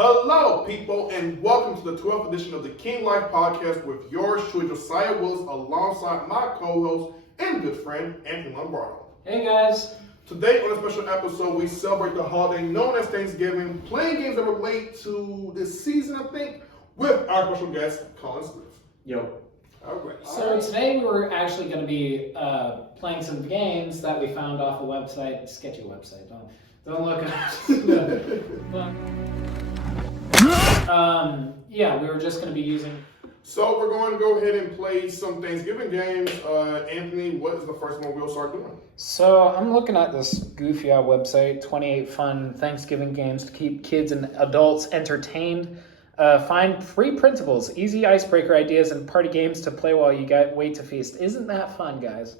Hello, people, and welcome to the 12th edition of the King Life Podcast with yours truly, Josiah Willis, alongside my co-host and good friend, Anthony Lombardo. Hey, guys. Today, on a special episode, we celebrate the holiday known as Thanksgiving, playing games that relate to this season, I think, with our special guest, Colin Smith. Yo. All right. So today we were actually going to be playing some games that we found off a website, sketchy website. Don't look at it. Yeah, we were just going to be using. So we're going to go ahead and play some Thanksgiving games. Anthony, what is the first one we'll start doing? So I'm looking at this goofy website, 28 fun Thanksgiving games to keep kids and adults entertained. Find free printables, easy icebreaker ideas, and party games to play while you wait to feast. Isn't that fun, guys?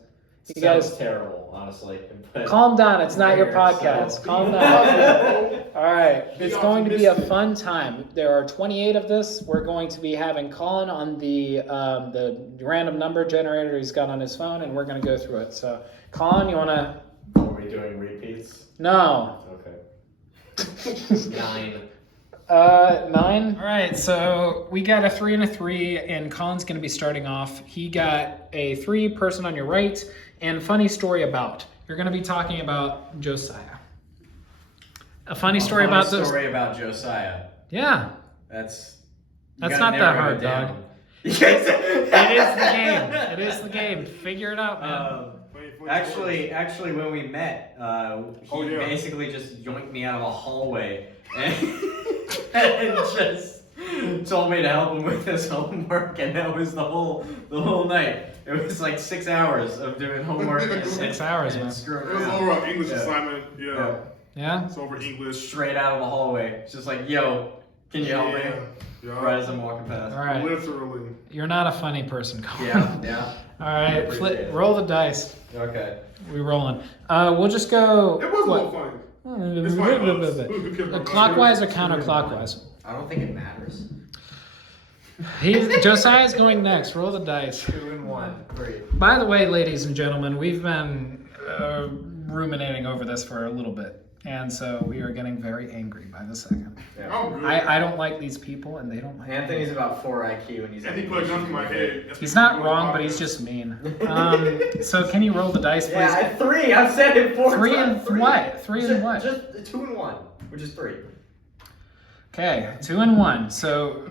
You Sounds guys terrible, honestly. calm down. It's not your podcast. Calm down. All right. It's going to be a fun time. There are 28 of this. We're going to be having Colin on the random number generator he's got on his phone, and we're going to go through it. So, Colin, you want to? Are we doing repeats? No. Okay. 9. 9. All right, so we got a 3 and a 3, and Colin's going to be starting off. He got a 3, person on your right, and funny story about. You're going to be talking about Josiah. A funny story about this. Story about Josiah. Yeah. That's not that hard, dog. It is the game. It is the game. Figure it out, man. Actually, when we met, he basically just yoinked me out of a hallway and just told me to help him with his homework, and that was the whole night. It was like 6 hours of doing homework. 6 hours, man. It was over an English assignment. Yeah? It's over English. Straight out of the hallway. It's just like, yo, can you help me? Yeah. Right as I'm walking past. All right. Literally. You're not a funny person, Colin. Yeah. All right, roll the dice. Okay. We rolling. We'll just go. It was a little funny. It's fine. Clockwise or counterclockwise? I don't think it matters. Josiah's going next. Roll the dice. 2 and 1. Great. By the way, ladies and gentlemen, we've been ruminating over this for a little bit, and so we are getting very angry by the second. Yeah. I don't like these people, and they don't like Anthony's me. about 4 IQ, and he put a gun in my head. He's not wrong, but he's just mean. So can you roll the dice, please? Yeah, 3. I've said it 4 3 times. and what? 3 and what? Just 2 and 1, which is 3. Okay, 2 and 1. So,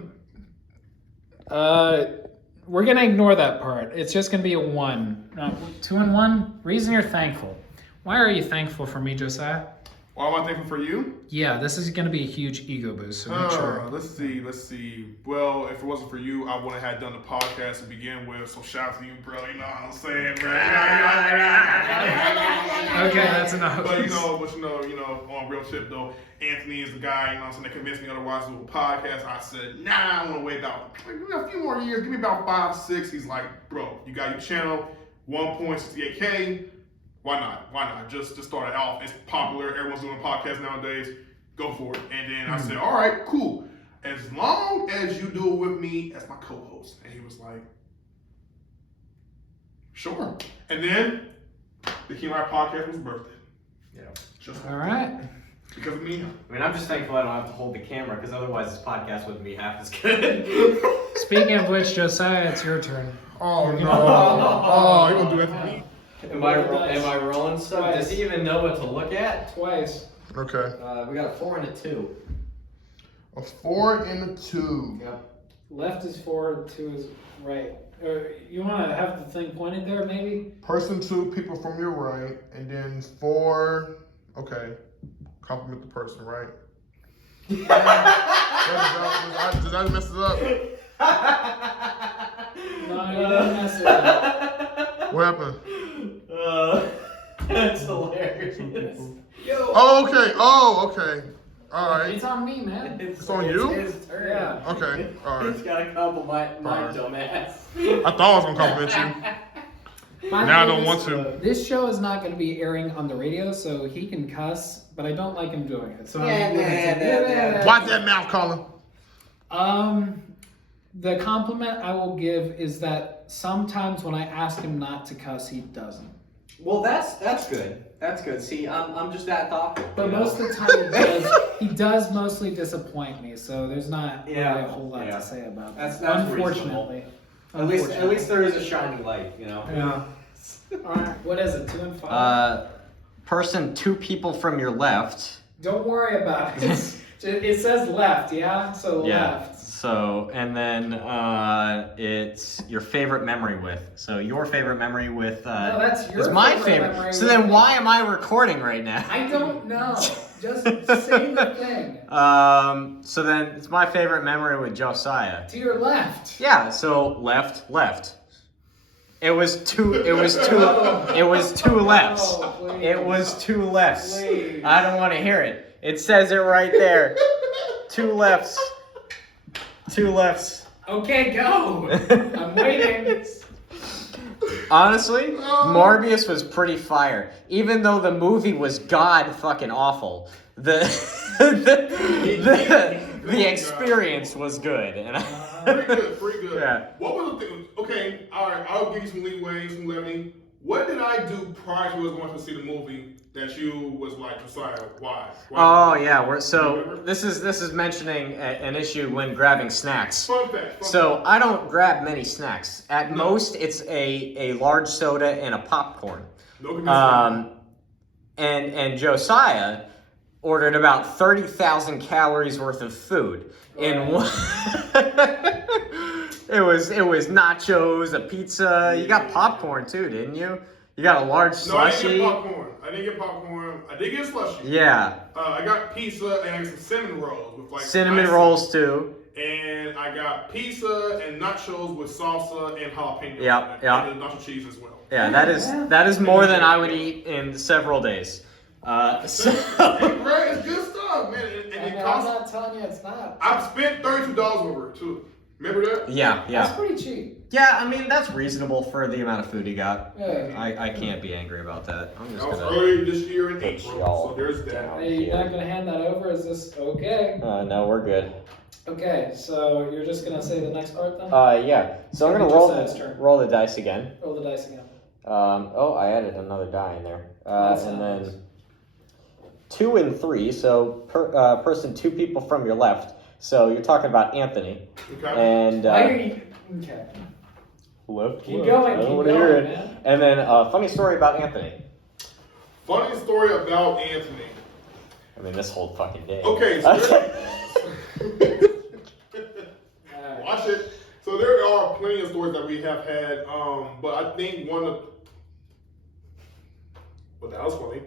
we're gonna ignore that part. It's just gonna be a 1. No, 2 and 1. Reason you're thankful. Why are you thankful for me, Josiah? Why am I thankful for you? Yeah, this is gonna be a huge ego boost. So make sure. Let's see. Well, if it wasn't for you, I wouldn't have done the podcast to begin with. So shout out to you, bro. You know what I'm saying, bro. Okay, that's enough. But you know, on real shit though, Anthony is the guy, you know what I'm saying, that convinced me otherwise to do a podcast. I said, nah, I want to wait about give me a few more years, give me about 5, 6. He's like, bro, you got your channel, 1.68K. Why not? Just start it off. It's popular. Everyone's doing podcasts nowadays. Go for it. And then I said, all right, cool. As long as you do it with me as my co-host. And he was like, sure. And then the King Life Podcast was birthed. Yeah. Just All right. because of me. I mean, I'm just thankful I don't have to hold the camera, because otherwise this podcast wouldn't be half as good. Speaking of which, Josiah, it's your turn. Oh, no. Oh, you're going to do that to me? Am I rolling stuff? Twice. Does he even know what to look at? Twice. Okay. We got a 4 and a 2. A 4 and a 2. Yep. Left is forward, 2 is right. You want to have the thing pointed there, maybe? Person 2, people from your right. And then 4, okay. Compliment the person, right? Did I mess it up? No, you didn't mess it up. What happened? That's hilarious. Yo. Oh, okay. All right. It's on me, man. It's on you? It's his turn. Yeah. Okay, all right. He's got to compliment my Alright. dumbass. I thought I was going to compliment you. Now I don't want to. This show is not going to be airing on the radio, so he can cuss, but I don't like him doing it. So Yeah. Watch that mouth, Colin. The compliment I will give is that sometimes when I ask him not to cuss, he doesn't. Well, that's good. That's good. See, I'm just that thoughtful. But most of the time he does mostly disappoint me, so there's not really a whole lot to say about that. That's Unfortunately. At least there is a shining light, you know. Yeah. Alright, what is it? 2 and 5? Person 2 people from your left. Don't worry about it. It says left, yeah? So left. So, and then it's your favorite memory with. So your favorite memory with No, that's your is my favorite favorite. memory So with then me. why am I recording right now? I don't know. Just say the thing. So then it's my favorite memory with Josiah. To your left. Yeah, so left. It was two lefts. Oh, please. It was 2 lefts. Please. I don't want to hear it. It says it right there. 2 lefts. 2 lefts. Okay, go. I'm waiting. Honestly, Morbius was pretty fire. Even though the movie was god fucking awful, the experience was good. And Pretty good. Yeah. What was the thing? Okay, all right, I'll give you some leeway, some levity. What did I do prior to us going to see the movie that you was like, Josiah, why? Oh yeah, this is mentioning an issue when grabbing snacks. Fun fact. So I don't grab many snacks. At most, it's a large soda and a popcorn. No convincing. And Josiah ordered about 30,000 calories worth of food in one. It was nachos, a pizza. You got popcorn too, didn't you? You got a large No, I didn't slushie. get popcorn. I did get slushie. Yeah. I got pizza and I got some cinnamon rolls with like Cinnamon icing. rolls too. And I got pizza and nachos with salsa and jalapenos. Yep, yep. And the nacho cheese as well. Yeah, that is more than I would eat in several days. Right, it's good stuff, man. And it I'm costs. not telling you it's not. I've spent $32 over it too. Remember that? Yeah. That's pretty cheap. Yeah, I mean, that's reasonable for the amount of food you got. Yeah. I can't be angry about that. I'm just That was gonna... early this year in Put April, y'all so there's that. down. Hey, you're not gonna hand that over? Is this okay? No, we're good. Okay, so you're just gonna say the next part then? Yeah. So I'm gonna Josiah's turn. roll the dice again. Roll the dice again. I added another die in there. That's And nice. then 2 and 3. So person 2 people from your left. So you're talking about Anthony. Okay. And Why are you... Okay. left. Keep going, I don't keep wanna hear going, it. man. And then funny story about Anthony. Funny story about Anthony. I mean, this whole fucking day. Okay, so watch it. So there are plenty of stories that we have had, but I think one of... Well, that was funny.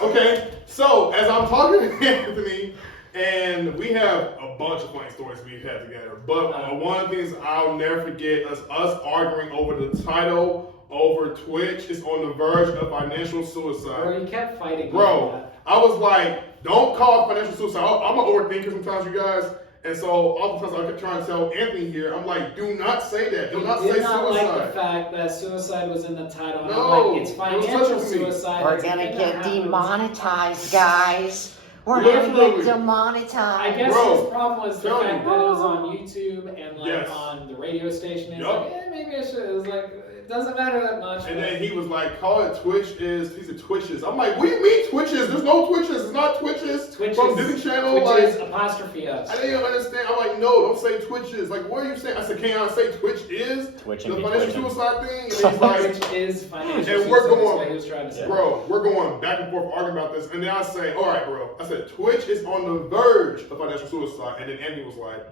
Okay, so as I'm talking to Anthony, and we have a bunch of funny stories we've had together, but one of the things I'll never forget is us arguing over the title over Twitch is on the verge of financial suicide. Bro, you kept fighting. Bro, That. I was like, don't call it financial suicide. I'm an overthinker sometimes, you guys. And so all the times I kept trying to tell Anthony here, I'm like, do not say that. Do not say did not suicide. like the fact that suicide was in the title. And No, I'm like, it's it was financial such a me. suicide. We're It's a gonna thing get that happens. demonetized, guys. We're Yeah, gonna absolutely. get demonetized. I guess Bro, his problem was the tell fact me. that it was on YouTube and like Yes. on the radio station. He's Yup. like, maybe I should. It was like, it doesn't matter that much. And but- then he was like, call it Twitch is, he said Twitches. I'm like, what do you mean Twitches? There's no Twitches. It's not Twitches. Twitch From is- Disney Channel. Twitch is Like, apostrophe us. I didn't understand. I'm like, no, don't say Twitches. Like, what are you saying? I said, can I say Twitch is Twitching the be financial twitching. suicide thing? And he's like, Which is financial And we're suicide. That's going- what he was trying to say. bro, we're going back and forth arguing about this. And then I say, all right, bro. I said, Twitch is on the verge of financial suicide. And then Andy was like,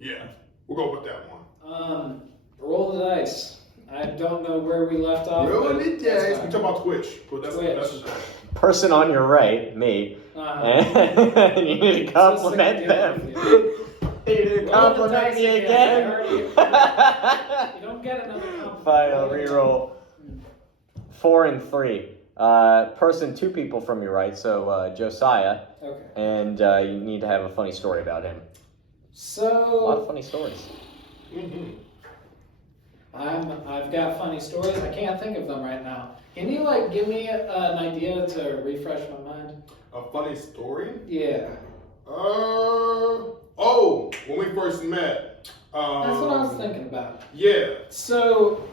yeah, we'll go with that one. Roll the dice. I don't know where we left off. Roll but the that's dice. We fine. talk about Twitch. But that's Twitch. Person on your right, me. Uh-huh. And you need to compliment So them. sick of You need to Roll the compliment dice me again. again. You don't get another compliment. Fine, I'll reroll. 4 and 3. Person 2 people from your right, so Josiah. Okay. And you need to have a funny story about him. A lot of So funny stories. Mm-hmm. I've got funny stories. I can't think of them right now. Can you like give me an idea to refresh my mind? A funny story? Yeah. Oh, when we first met. That's what I was thinking about. Yeah. So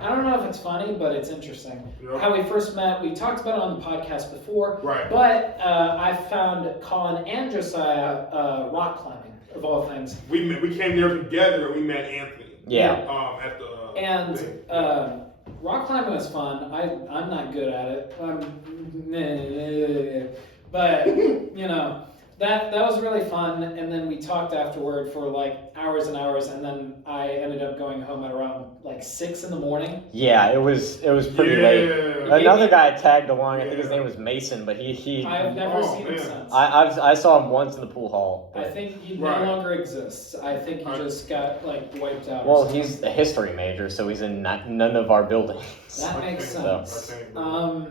I don't know if it's funny, but it's interesting. Yep. How we first met, we talked about it on the podcast before. Right. But I found Colin and Josiah rock climbing, of all things. We came there together and we met Anthony. Yeah. At the And thing. rock climbing was fun. I'm not good at it. But you know, that was really fun. And then we talked afterward for like hours and hours. And then I ended up going home at around like 6 a.m. Yeah, it was pretty late. Another guy tagged along. I think his name was Mason, but he I've never seen him since. I saw him once in the pool hall. I think he Right. no longer exists. I think he just got like wiped out. Well, or something. he's a history major, so he's in none of our buildings. That makes So- sense. Okay.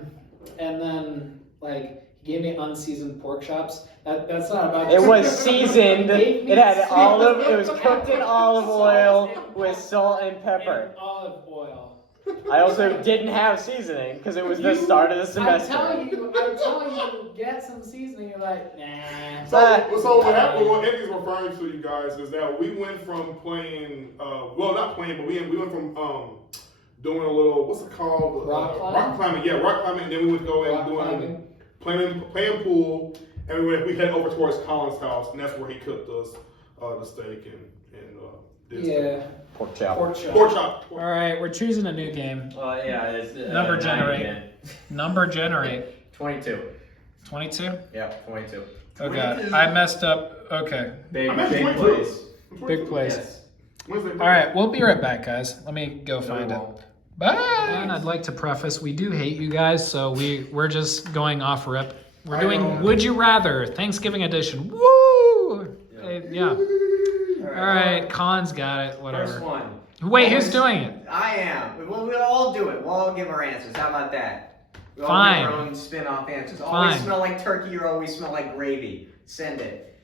And then like he gave me unseasoned pork chops. That's not about. It was seasoned. He gave me It had seasoned olive. It was pork cooked in chops olive with oil salt and with salt and pepper. And olive oil. I also didn't have seasoning because it was the start of the semester. I'm telling you, get some seasoning. You're like, nah. So what happened? What Anthony's referring to, you guys, is that we went from playing, not playing, but we went from doing a little, what's it called? Rock climbing? Rock climbing, yeah, rock climbing. And then we would go in Rock doing playing pool, and we head over towards Colin's house, and that's where he cooked us the steak and this Yeah. Pork chop. Pork chop. pork chop. All right, we're choosing a new game. Yeah, it's Number generate. again. Number generate. 22. 22. Yeah, 22. Oh god, I messed up. Okay, Big, I'm actually big 22. place. big place. Yes. All right, we'll be right back, guys. Let me go find it. won't. Bye. And I'd like to preface, we do hate you guys, so we're just going off rip. We're doing Would You Rather, Thanksgiving edition. Woo! Yeah. All right, Colin's got it. First Whatever. one. Wait, who's doing it? I am. We'll all do it. We'll all give our answers. How about that? We'll all Fine. give our own spin-off answers. Always Fine. smell like turkey or always smell like gravy. Send it.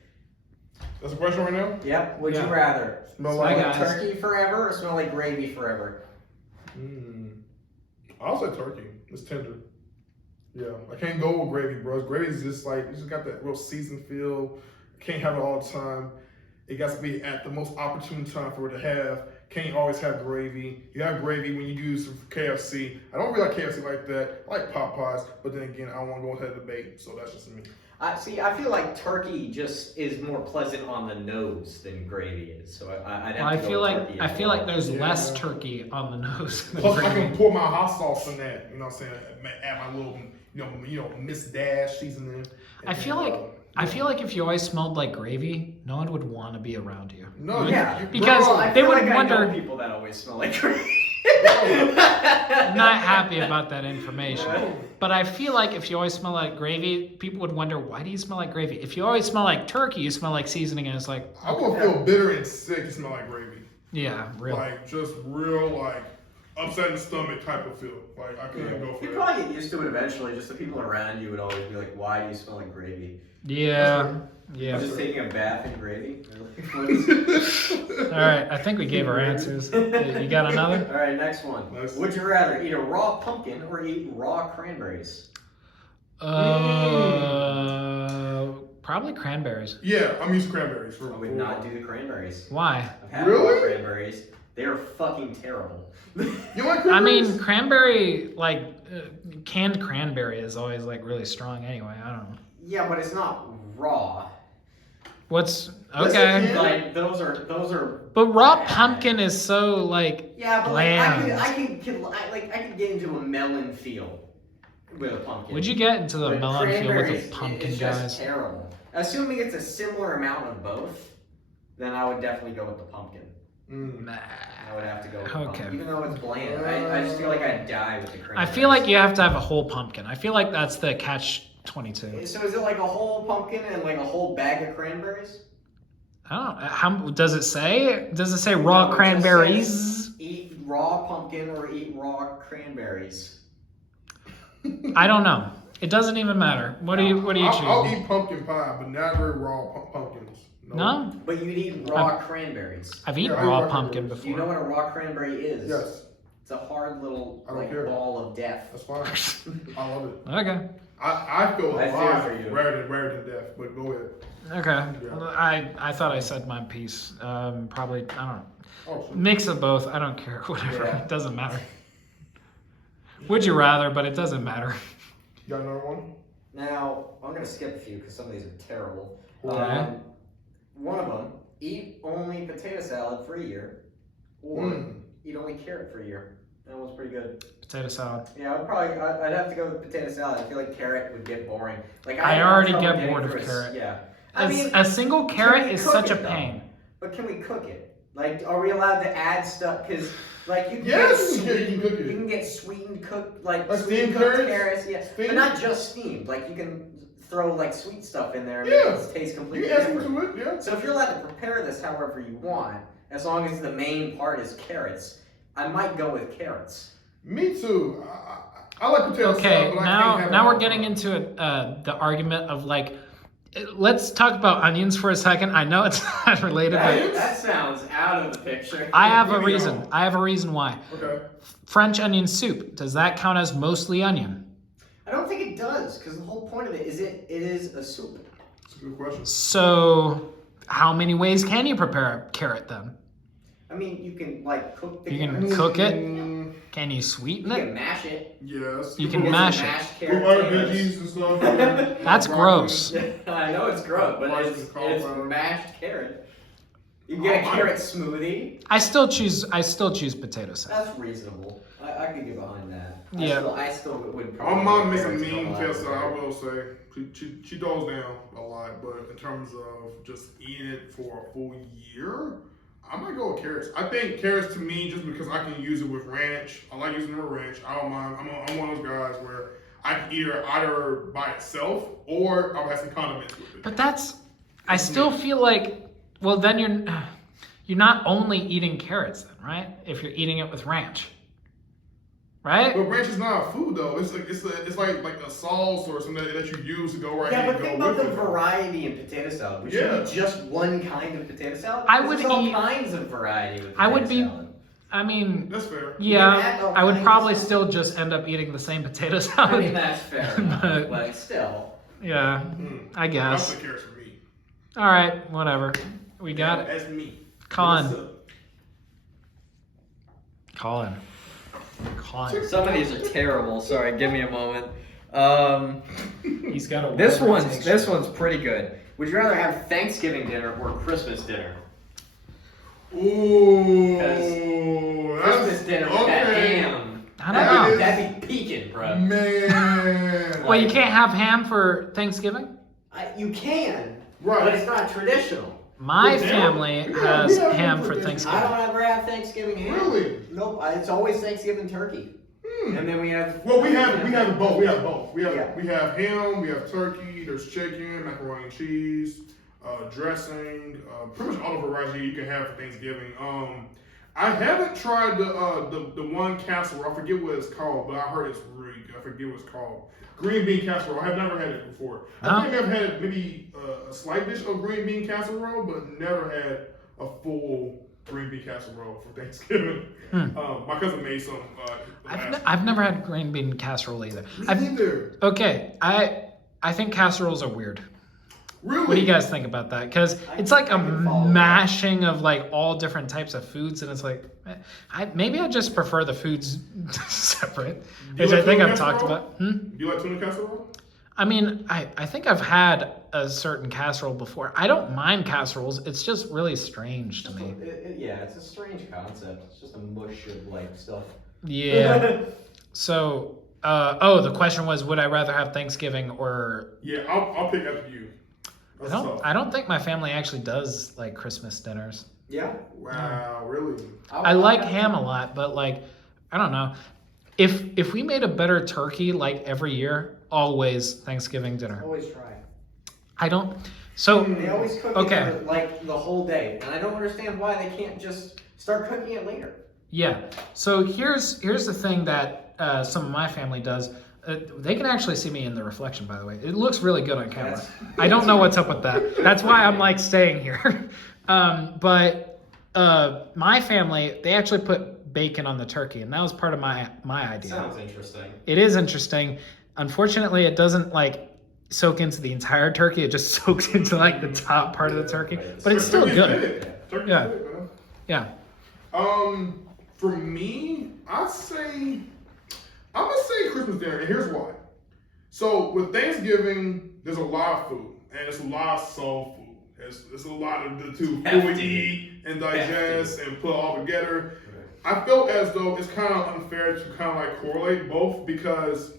That's a question right now? Yep. Would Yeah. you rather Smell smell like- like Hi, guys. turkey forever or smell like gravy forever? I'll say turkey. It's tender. Yeah, I can't go with gravy, bro. Gravy's just like, you just got that real seasoned feel. Can't have it all the time. It got to be at the most opportune time for it to have. Can't always have gravy. You have gravy when you do some KFC. I don't really like KFC like that. I like Popeyes, but then again, I don't want to go ahead and debate, so that's just me. I feel like turkey just is more pleasant on the nose than gravy is. So I'd have I to go feel with like turkey I as feel well. like there's Yeah. less turkey on the nose. Than Plus, I gravy. can pour my hot sauce in that. You know what I'm saying? Add my little, Miss Dash seasoning. I feel like if you always smelled like gravy, no one would want to be around you. No, Yeah, Because bro, I they feel would like I know wonder- people that always smell like gravy. I'm not happy about that information. But I feel like if you always smell like gravy, people would wonder, why do you smell like gravy? If you always smell like turkey, you smell like seasoning, and it's like, I would feel bitter and sick to smell like gravy. yeah, real. Like, just real, like, upset in the stomach type of feel. Like, I couldn't go for You'd that. probably get used to it eventually. Just the people around you would always be like, "Why do you smell like gravy?" Yeah, yeah. Just taking a bath in gravy. All right, I think we gave our answers. You got another? All right, next one. Next. Would you rather eat a raw pumpkin or eat raw cranberries? Probably cranberries. Yeah, I'm used to cranberries. I would not do the cranberries. Why? I've had Really? raw cranberries. They are fucking terrible. You like I cranberries? mean, cranberry, like, canned cranberry is always, like, really strong anyway. I don't know. Yeah, but it's not raw. What's, Yes, okay. it is. Like those are. But raw bad. pumpkin is so, like, Yeah, but bland. I could get into a melon field with a pumpkin. Would you get into the But melon field with cranberries, a pumpkin, it's just guys? terrible. Assuming it's a similar amount of both, then I would definitely go with the pumpkin. Nah. I would have to go with the Okay. pumpkin. Even though it's bland. I just feel like I'd die with the I cranberries. feel like you have to have a whole pumpkin. I feel like that's the catch-22. So is it like a whole pumpkin and like a whole bag of cranberries? I don't know. How does it say? Does it say raw No, it just cranberries? says Eat raw pumpkin or eat raw cranberries. I don't know. It doesn't even matter. What do you I'll choose? eat pumpkin pie, but never raw pumpkins. No? But you'd eat raw cranberries. I've eaten Yeah, I raw like pumpkin cranberries. Do you know before. what a raw cranberry is? Yes, It's a hard little I don't like care. ball of death. that's fine. I love it. Okay. I feel I fear alive for you. rather than death, but go ahead. Okay. Yeah. I thought I said my piece. Probably, I don't know. Oh, shit. Mix of both. I don't care. Whatever. Yeah. It doesn't matter. Would you rather? But it doesn't matter. You got another one? Now, I'm going to skip a few because some of these are terrible. Okay. One of them, eat only potato salad for a year, or eat only carrot for a year. That one's pretty good. Potato salad. Yeah, I'd have to go with potato salad. I feel like carrot would get boring. Like I have already trouble get getting bored of through it. carrot. Yeah. A single can carrot we is cook such a it, though? pain. But can we cook it? Like, are we allowed to add stuff? Because, like, you can Yes, get you can cook it. You can get sweetened cooked, like Like sweetened steamed cooked carrots? carrots, yeah. Steamed? But not just steamed. Like, you can throw like sweet stuff in there and Yeah. make it taste You completely can add different. something to it, yeah. So if you're allowed to prepare this however you want, as long as the main part is carrots, I might go with carrots. Me too. I like potato Okay, salad, but I can't have now it we're all getting the time. into the argument of like, let's talk about onions for a second. I know it's not related, but That sounds out of the picture. I have a Really reason. don't. I have a reason why. Okay. French onion soup, does that count as mostly onion? I don't think it does, because the whole point of it is a soup. That's a good question. So, how many ways can you prepare a carrot then? I mean, you can like cook the You can carrots. cook it? Mm, Can you sweeten You it? can mash it. yes. You can Get some mash it. mashed Put carrot other potatoes. veggies and stuff. Yeah. That's Broccoli. gross. I know it's gross, but Watch it's the cauliflower. mashed carrot. You can get a carrot smoothie. I still choose potato salad. That's reasonable. I could get behind that. Yeah. I still would My probably. mom go makes a carrots mean over potato salad, I that. will say. She doles down a lot, but in terms of just eating it for a full year, I might go with carrots. I think carrots to me, just because I can use it with ranch. I like using it with ranch. I don't mind. I'm one of those guys where I can either by itself or I'll have some condiments with it. But I still feel like, well, then you're not only eating carrots then, right? If you're eating it with ranch, right? But ranch is not a food though. It's like a sauce or something that you use to go right Yeah, in but and think go about with the it. variety in potato salad. We Yeah. should eat just one kind of potato salad. I would There's all eat- kinds of variety with I potato would be- salad. I mean, That's fair. yeah, add all I would kinds of probably stuff. still just end up eating the same potato I salad. mean, that's fair enough, But- but still. Yeah, I That's guess. the carrots for me. All right, whatever. We got it. That's me. Colin. What's up? Colin. Some of these are terrible. Sorry, give me a moment. He's got a This weird one's reputation. pretty good. Would you rather have Thanksgiving dinner or Christmas dinner? Ooh, Christmas dinner with that okay. ham. I don't know. That'd be peaking, bro. Man. Well, you can't have ham for Thanksgiving? You can, Right. but it's not traditional. My With ham? family Yeah, has we have ham ham for for I Thanksgiving. don't ever have Thanksgiving ham. Really? Nope. It's always Thanksgiving turkey. And then we have. Well, we have both. We have both. We have Yeah. ham. We have turkey. There's chicken, macaroni and cheese, dressing. Pretty much all the variety you can have for Thanksgiving. I haven't tried the one casserole. I forget what it's called, but I heard it's really good. I forget what it's called. Green bean casserole. I have never had it before. No? I think I've had maybe a slight dish of green bean casserole, but never had a full green bean casserole for Thanksgiving. My cousin made some. I've never had green bean casserole either. Neither. Okay, I think casseroles are weird. Really? What do you guys think about that? Because it's like a mashing of like all different types of foods, and it's like, maybe I just prefer the foods separate, Do you which like I think tuna I've talked casserole? about. Do you like tuna casserole? I mean, I think I've had a certain casserole before. I don't mind casseroles. It's just really strange to me. Yeah, it's a strange concept. It's just a mush of like stuff. Yeah. So, the question was, would I rather have Thanksgiving or? Yeah, I'll pick after you. That's tough. I don't think my family actually does like Christmas dinners. Yeah. Wow, really? I like ham a lot, but like, I don't know. If we made a better turkey like every year, always Thanksgiving dinner. Always try. I don't. So They always cook Okay. it for, like the whole day, and I don't understand why they can't just start cooking it later. yeah. So here's the thing that some of my family does. They can actually see me in the reflection, by the way. It looks really good on camera. I don't know what's up with that. That's why I'm like staying here. But my family, they actually put bacon on the turkey, and that was part of my idea. Sounds interesting. It is interesting. Unfortunately, it doesn't like soak into the entire turkey. It just soaks into like the top part of the turkey, but it's still Turkey's good. Turkey's Yeah. good, man. Yeah. For me, I'd say I'm gonna say Christmas dinner, and here's why. So with Thanksgiving, there's a lot of food, and it's a lot of soul food. It's a lot of the two food we eat and digest and put all together. I felt as though it's kind of unfair to kind of like correlate both because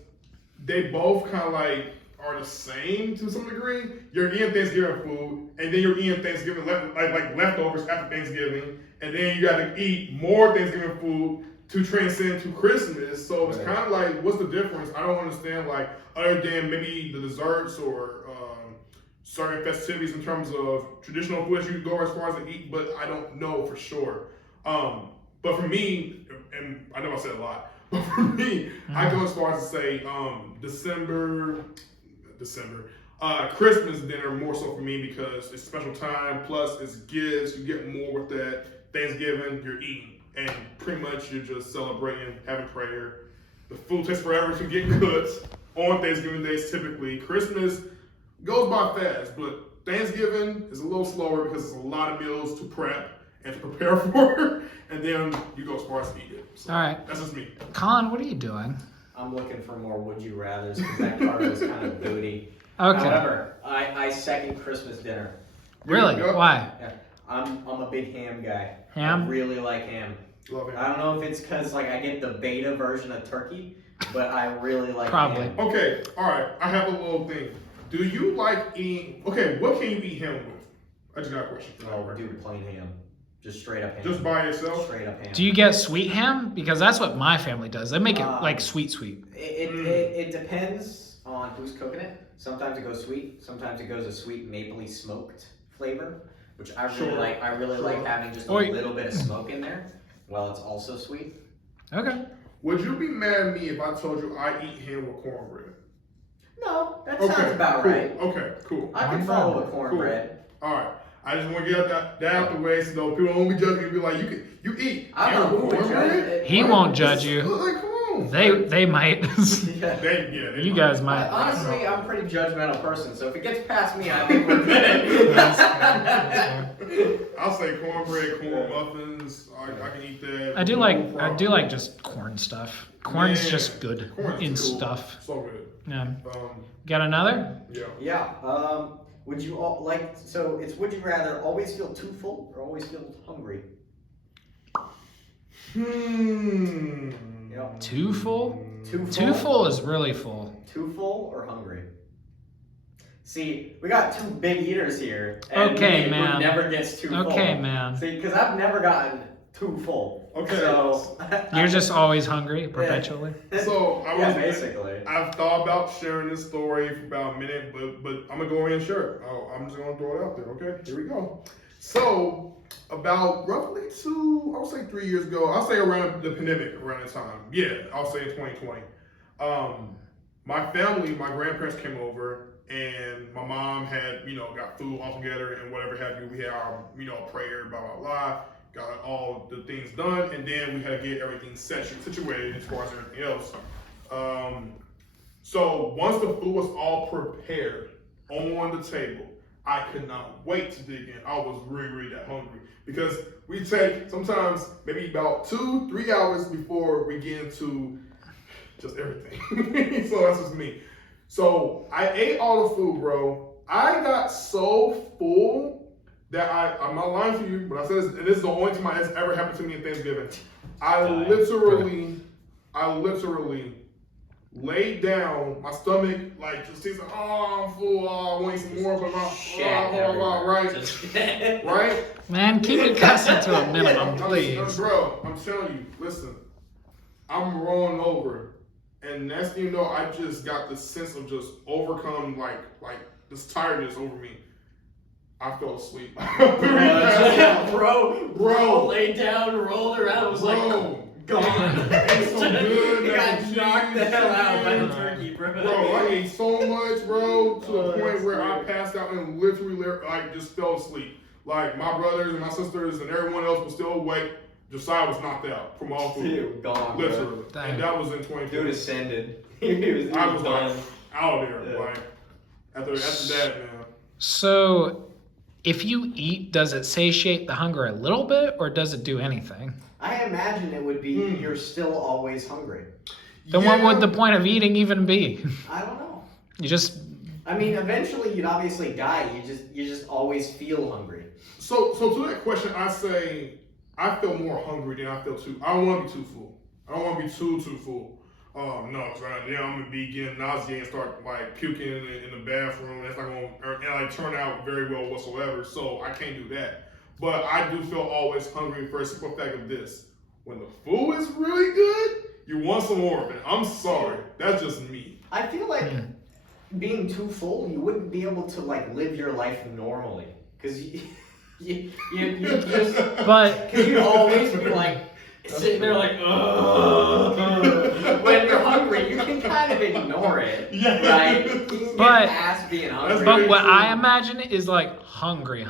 they both kind of like are the same to some degree. You're eating Thanksgiving food, and then you're eating Thanksgiving like leftovers after Thanksgiving, and then you got to eat more Thanksgiving food to transcend to Christmas. So it's kind of like, what's the difference? I don't understand. Like other than maybe the desserts or certain festivities in terms of traditional food you go as far as to eat, but I don't know for sure. But for me, and I know I said a lot, but for me, I go as far as to say Christmas dinner more so for me because it's special time, plus it's gifts, you get more with that. Thanksgiving, you're eating, and pretty much you're just celebrating, having prayer. The food takes forever to get cooked on Thanksgiving days typically. Christmas goes by fast, but Thanksgiving is a little slower because it's a lot of meals to prep and to prepare for, and then you go as far as to eat it. So all right. That's just me. Colin, what are you doing? I'm looking for more would you rathers because that card was kind of booty. Okay. However, I second Christmas dinner. Really? Why? Yeah, I'm a big ham guy. Ham? I really like ham. Love it. I don't know if it's because like I get the beta version of turkey, but I really like Probably. ham. Okay, all right. I have a little thing. Do you like eating? Okay, what can you eat ham with? I just got a question. Oh, dude, plain ham. Just straight up ham. Just by itself? Straight up ham. Do you get sweet ham? Because that's what my family does. They make it like sweet. It depends on who's cooking it. Sometimes it goes sweet. Sometimes it goes a sweet mapley smoked flavor, which I really like. I really like having just a little bit of smoke in there while it's also sweet. Okay. Would you be mad at me if I told you I eat ham with cornbread? No, that sounds about cool. right. Okay, cool. I can follow with cornbread. Cool. All right. I just want to get that out the way so people don't be judging me and be like, you eat ham with cornbread? He won't judge you. Like, come on. They might. Yeah. You guys might. Honestly, I'm a pretty judgmental person, so if it gets past me, I think we're good. I'll say cornbread, corn muffins. I can eat that. I do like just corn stuff. Corn's just good in stuff. So good. Yeah. Got another? Yeah. Yeah. Would you all like? So it's would you rather always feel too full or always feel hungry? Yep. Too full? Too full. Too full is really full. Too full or hungry? See, we got two big eaters here. And Okay, me, man. Who never gets too full. Okay, man. See, because I've never gotten too full. Okay. So You're just always hungry perpetually. So basically. I've thought about sharing this story for about a minute, but I'm gonna go ahead and share it. I'm just gonna throw it out there. Okay, here we go. So about roughly 3 years ago, I'll say around the pandemic, around the time. Yeah, I'll say in 2020. My family, my grandparents came over, and my mom had, got food all together and whatever have you. We had our, prayer, blah blah blah. Got all the things done, and then we had to get everything situated as far as everything else. So once the food was all prepared on the table, I could not wait to dig in. I was really that hungry because we take sometimes maybe about 2-3 hours before we get into just everything. So that's just me. So I ate all the food, bro. I got so full that I'm not lying to you, but I said this, and this is the only time it's ever happened to me in Thanksgiving. I literally laid down, my stomach, like, just seems like, oh, I'm full, I want to eat some more, but right? Man, keep your cussing to a minimum, please. Bro, I'm telling you, listen, I'm rolling over, and next thing you know, I just got this sense of just overcome, like this tiredness over me. I fell asleep. Bro, laid down, rolled around, was like, gone. It's so good. You got knocked the hell out by the turkey, bro. Bro, I ate so much, bro, to the point where I passed out and literally just fell asleep. Like my brothers and my sisters and everyone else was still awake. Josiah was knocked out from all food. Dude, gone, literally. Bro. And that was in 2020. Dude ascended. I was like out there, like after that, man. So, if you eat, does it satiate the hunger a little bit, or does it do anything? I imagine it would be you're still always hungry. Then what would the point of eating even be? I don't know. You just I mean, eventually you'd obviously die. You just always feel hungry. So to that question, I say I feel more hungry than I feel too. I don't want to be too full. I don't want to be too full. No, because then I'm gonna be getting nausea and start like puking in the bathroom. That's not gonna turn out very well whatsoever. So I can't do that. But I do feel always hungry for a simple fact of this: when the food is really good, you want some more of it. I'm sorry, that's just me. I feel like being too full, you wouldn't be able to like live your life normally, because you just because you'd always be like sitting there like ugh. When you're hungry, you can kind of ignore it, right? You can get past being hungry. But what I imagine is like hungry,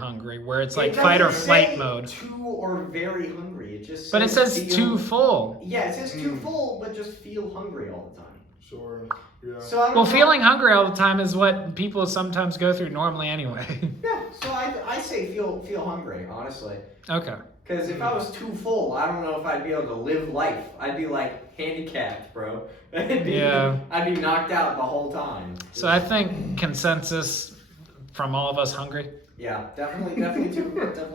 where it's like fight or flight mode. Too or very hungry. It just. But it says too full. Yeah, it says too full, but just feel hungry all the time. Sure. Yeah. So I don't Well, know. feeling hungry all the time is what people sometimes go through normally anyway. Yeah, so I say feel hungry, honestly. Okay. Because if I was too full, I don't know if I'd be able to live life. I'd be like handicapped, bro. I'd be knocked out the whole time. So I think consensus from all of us hungry. Yeah, definitely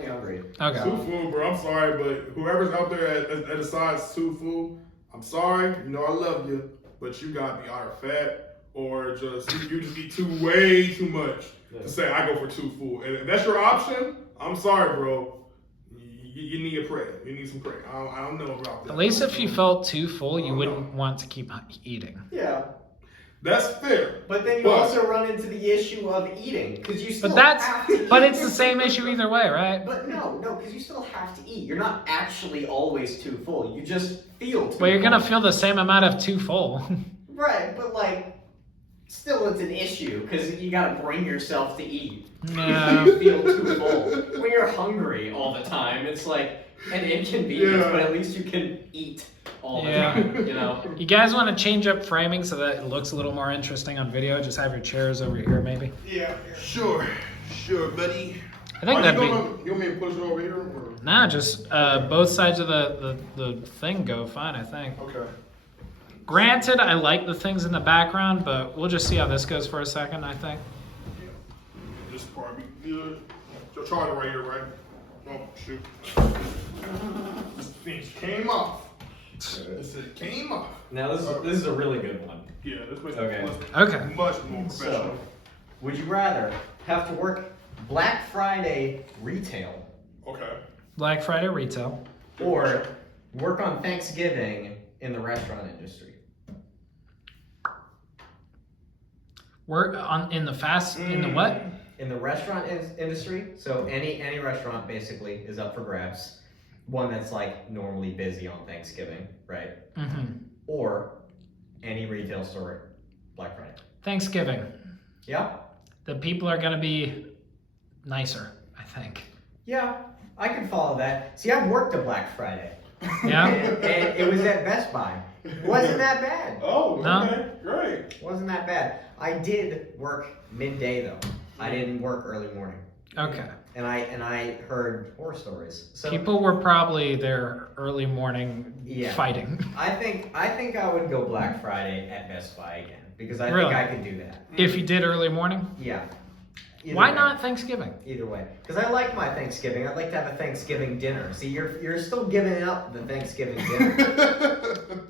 hungry. Okay. Too full, bro. I'm sorry, but whoever's out there that decides too full, I'm sorry. You know I love you, but you gotta be either fat or just you just eat way too much to say I go for too full. And if that's your option, I'm sorry, bro. You need a pray. You need some pray. I don't know about that. At least if you felt too full, you wouldn't want to keep eating. Yeah. That's fair. But then you also run into the issue of eating, because you still have to eat. But it's the same issue either way, right? But no, because you still have to eat. You're not actually always too full. You just feel too full. Well, you're gonna feel the same amount of too full. Right, but like, still it's an issue, because you gotta bring yourself to eat. No. You feel too full. When you're hungry all the time, it's like an inconvenience, but at least you can eat all the time, you know? You guys want to change up framing so that it looks a little more interesting on video? Just have your chairs over here, maybe? Yeah, sure, buddy. I think that'd be... You want me to push it over here? Or? Nah, just both sides of the thing go fine, I think. Okay. Granted, I like the things in the background, but we'll just see how this goes for a second, I think. This part be good. So try it right here, right? Oh, shoot. This thing came off. It came off. Now this is a really good one. Yeah, this makes Okay. it much more professional. So, would you rather have to work Black Friday retail Okay. Black Friday retail. or work on Thanksgiving in the restaurant industry? We're in the what? In the restaurant industry, so any restaurant basically is up for grabs. One that's like normally busy on Thanksgiving, right? Mm-hmm. Or any retail store Black Friday. Thanksgiving. Yeah? The people are gonna be nicer, I think. Yeah, I can follow that. See, I've worked a Black Friday. Yeah? and it was at Best Buy. Wasn't that bad. Oh, No. okay. Great. Wasn't that bad. I did work midday though. I didn't work early morning. Okay. And I heard horror stories. So People were probably there early morning fighting. I think I would go Black Friday at Best Buy again because I Really? think I could do that. If you did early morning? Yeah. Either Why way. not Thanksgiving? Either way, because I like my Thanksgiving. I'd like to have a Thanksgiving dinner. See, you're still giving up the Thanksgiving dinner,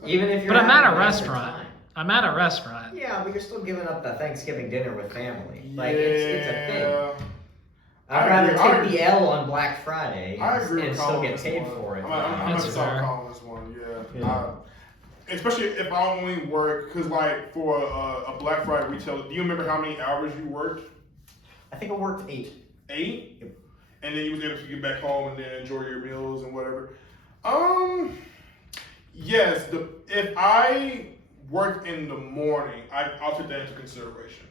even if you're. But I'm at having a extra restaurant. time. I'm at a restaurant. Yeah, but you're still giving up the Thanksgiving dinner with family. Like it's a thing. I'd rather take the L on Black Friday I agree and with still Colin get paid for it. I'm That's gonna fair. Colin on this one. Yeah. Especially if I only work, because like for a Black Friday retailer, do you remember how many hours you worked? I think I worked 8. 8? Yep. And then you was able to get back home and then enjoy your meals and whatever. Yes. If I worked in the morning, I'll take that into consideration.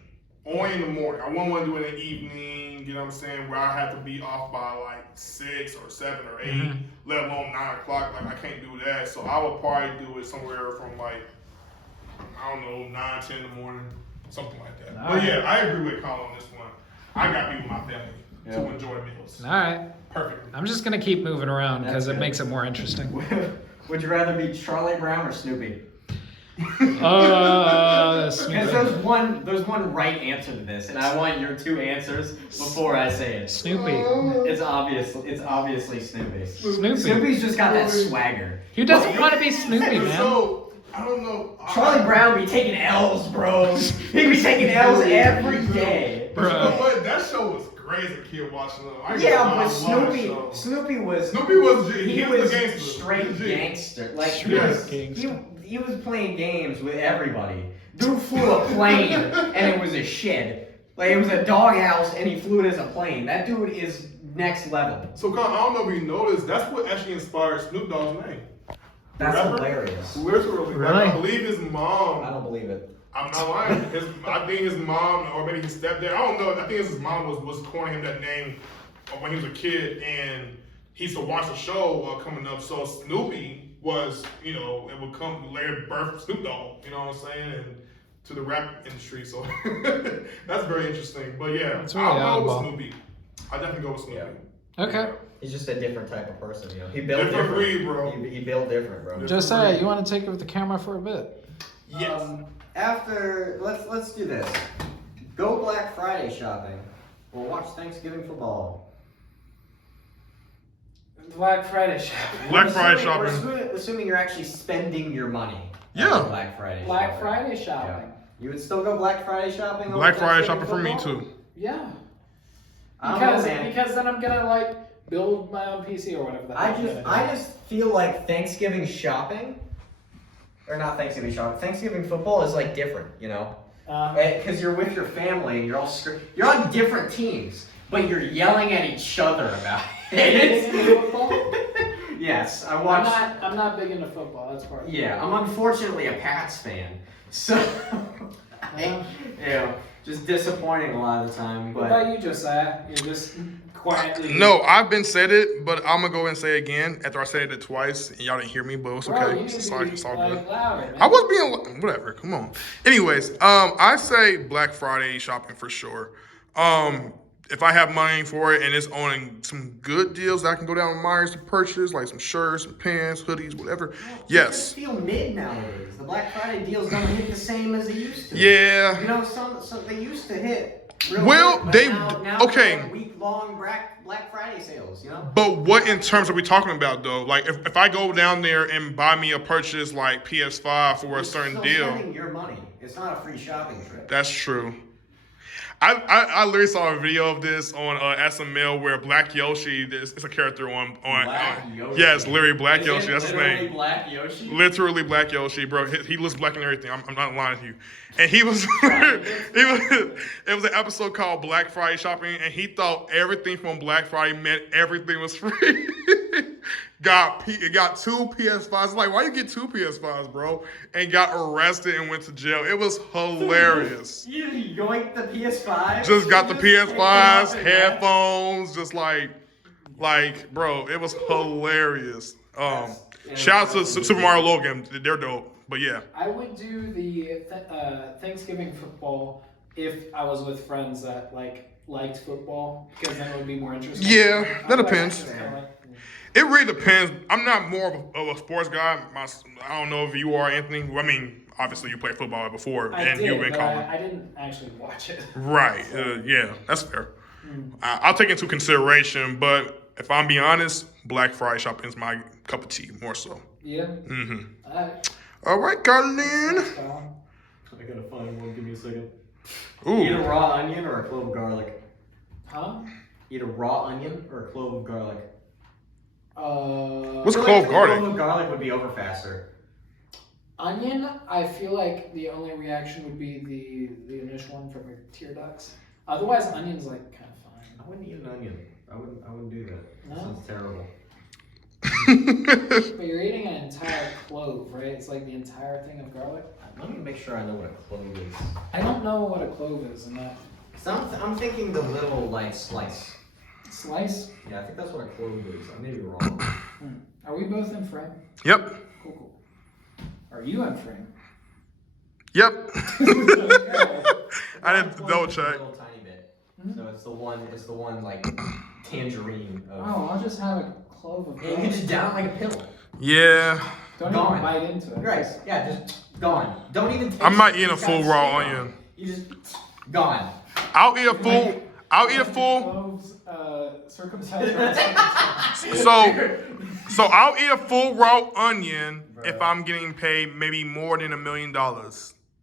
Only in the morning. I wouldn't want to do it in the evening. You know what I'm saying? Where I have to be off by like 6 or 7 or 8, let alone 9 o'clock. Like I can't do that. So I would probably do it somewhere from like I don't know 9, 10 in the morning, something like that. But yeah, I agree with Colin on this one. I got to be with my family to enjoy meals. All right. Perfect. I'm just gonna keep moving around because That's it good. makes it more interesting. Would you rather be Charlie Brown or Snoopy? Because Snoopy. there's one right answer to this, and I want your two answers before I say it. Snoopy. It's obviously Snoopy. Snoopy. Snoopy's just got that swagger. Who doesn't want to be Snoopy, man? So, I don't know. Charlie Brown be taking L's, bro. He be taking L's every day. But you know what? That show was great as a kid watching them. Yeah, but Snoopy was He was a gangster. straight Legit. gangster. Like Yes. he was playing games with everybody. Dude flew a plane and it was a shed. Like it was a doghouse and he flew it as a plane. That dude is next level. So, Colin, I don't know if you noticed, that's what actually inspired Snoop Dogg's name. That's Rapper? hilarious. Literally. Really? Like, I believe his I mom. don't believe it. I'm not lying. I think his mom, or maybe his stepdad, I don't know. I think his mom was calling him that name when he was a kid, and he used to watch the show coming up. So Snoopy was, it would come later birth Snoop Dogg, you know what I'm saying, and to the rap industry. So that's very interesting. But yeah, That's really I'll go oddball. with Snoopy. I definitely go with Snoopy. Yeah. Okay. He's just a different type of person, He built Different different. breed, bro. He built different, bro. Josiah, you want to take it with the camera for a bit? Yes. After let's do this. Go Black Friday shopping or watch Thanksgiving football. Black Friday shopping. Black Friday We're shopping. assuming you're actually spending your money. Yeah. on Black Friday. Black shopping. Friday shopping. Yeah. You would still go Black Friday shopping? over Black Friday Thanksgiving shopping for me football? too. Yeah. I don't know, Because man. because then I'm gonna like build my own PC or whatever. The I heck I'm just gonna do. I just feel like Thanksgiving shopping, or not Thanksgiving shopping. Thanksgiving football is like different, because you're with your family and you're all you're on different teams, but you're yelling at each other about it. football? Yes, I watched. I'm not big into football. That's part of it. Yeah, I'm unfortunately a Pats fan, so Yeah. just disappointing a lot of the time. What But about you, Josiah? You're just quietly. No, I've been said it, but I'm gonna go and say it again after I said it twice and y'all didn't hear me, but it's Bro, okay. you need It's to all, be, it's all like, good. louder, man. I was being whatever. Come on. Anyways, I say Black Friday shopping for sure. If I have money for it and it's on some good deals that I can go down to Myers to purchase, like some shirts, some pants, hoodies, whatever. I Yes. just feel mid nowadays. The Black Friday deals don't hit the same as they used to. Yeah. Some they used to hit. Real Well, good, but they- now okay. they're week-long Black Friday sales. But what in terms are we talking about though? Like if I go down there and buy me a purchase like PS5 for a certain Still deal, spending your money. It's not a free shopping trip. that's true. I literally saw a video of this on SML where Black Yoshi, it's a character on Black Yoshi. yes, literally Black Is Yoshi, it that's his literally name. Black Yoshi? Literally Black Yoshi, bro. He looks black and everything. I'm not lying to you. And he was, it was an episode called Black Friday Shopping, and he thought everything from Black Friday meant everything was free. got two PS5s. Like, why you get two PS5s, bro? And got arrested and went to jail. It was hilarious. You yoinked the PS5. Just got the picked them up PS5s, and left? headphones, just like, bro, it was hilarious. Shout out to Super Mario Logan. They're dope. But yeah. I would do the Thanksgiving football if I was with friends that liked football, because then it would be more interesting. Yeah, that Otherwise, depends. it's kinda like, It really depends. I'm not more of a sports guy. I don't know if you are, Anthony. I mean, obviously you played football before, I and did, you've been but calling. I didn't actually watch it. Right. Yeah, that's fair. I'll take into consideration, but if I'm being honest, Black Friday shopping is my cup of tea, more so. Yeah. Mm-hmm. Alright. All right, Colin. Thanks, Colin. I gotta find one. Give me a second. Eat a Ooh. raw onion or a clove of garlic. Huh? Eat a raw onion or a clove of garlic. What's I feel clove like garlic? Clove of garlic would be over faster. Onion, I feel like the only reaction would be the initial one from your tear ducts. Otherwise, onion's like kind of fine. I wouldn't eat an onion. I wouldn't do that. No? That sounds terrible. But you're eating an entire clove, right? It's like the entire thing of garlic. Let me make sure I know what a clove is. I don't know what a clove is, and that 'Cause I'm thinking the little slice. slice. Yeah, I think that's what a clove is. I may be wrong. Are we both in frame? Yep. Cool. Are you in frame? Yep. Okay. I didn't Clove double is a check. little tiny bit. So it's the one like tangerine of. Oh, I'll just have a clove of Yeah, you can garlic. just down it like a pill. Yeah. Don't Gone. even bite into it. Right. Yeah, just gone. Don't even taste I'm not it. eating a It's full got raw skin on it. onion. You just gone. I'll eat a full. I'll eat a full. Cloves, circumcised or uncircumcised. So I'll eat a full raw onion if I'm getting paid maybe more than $1 million.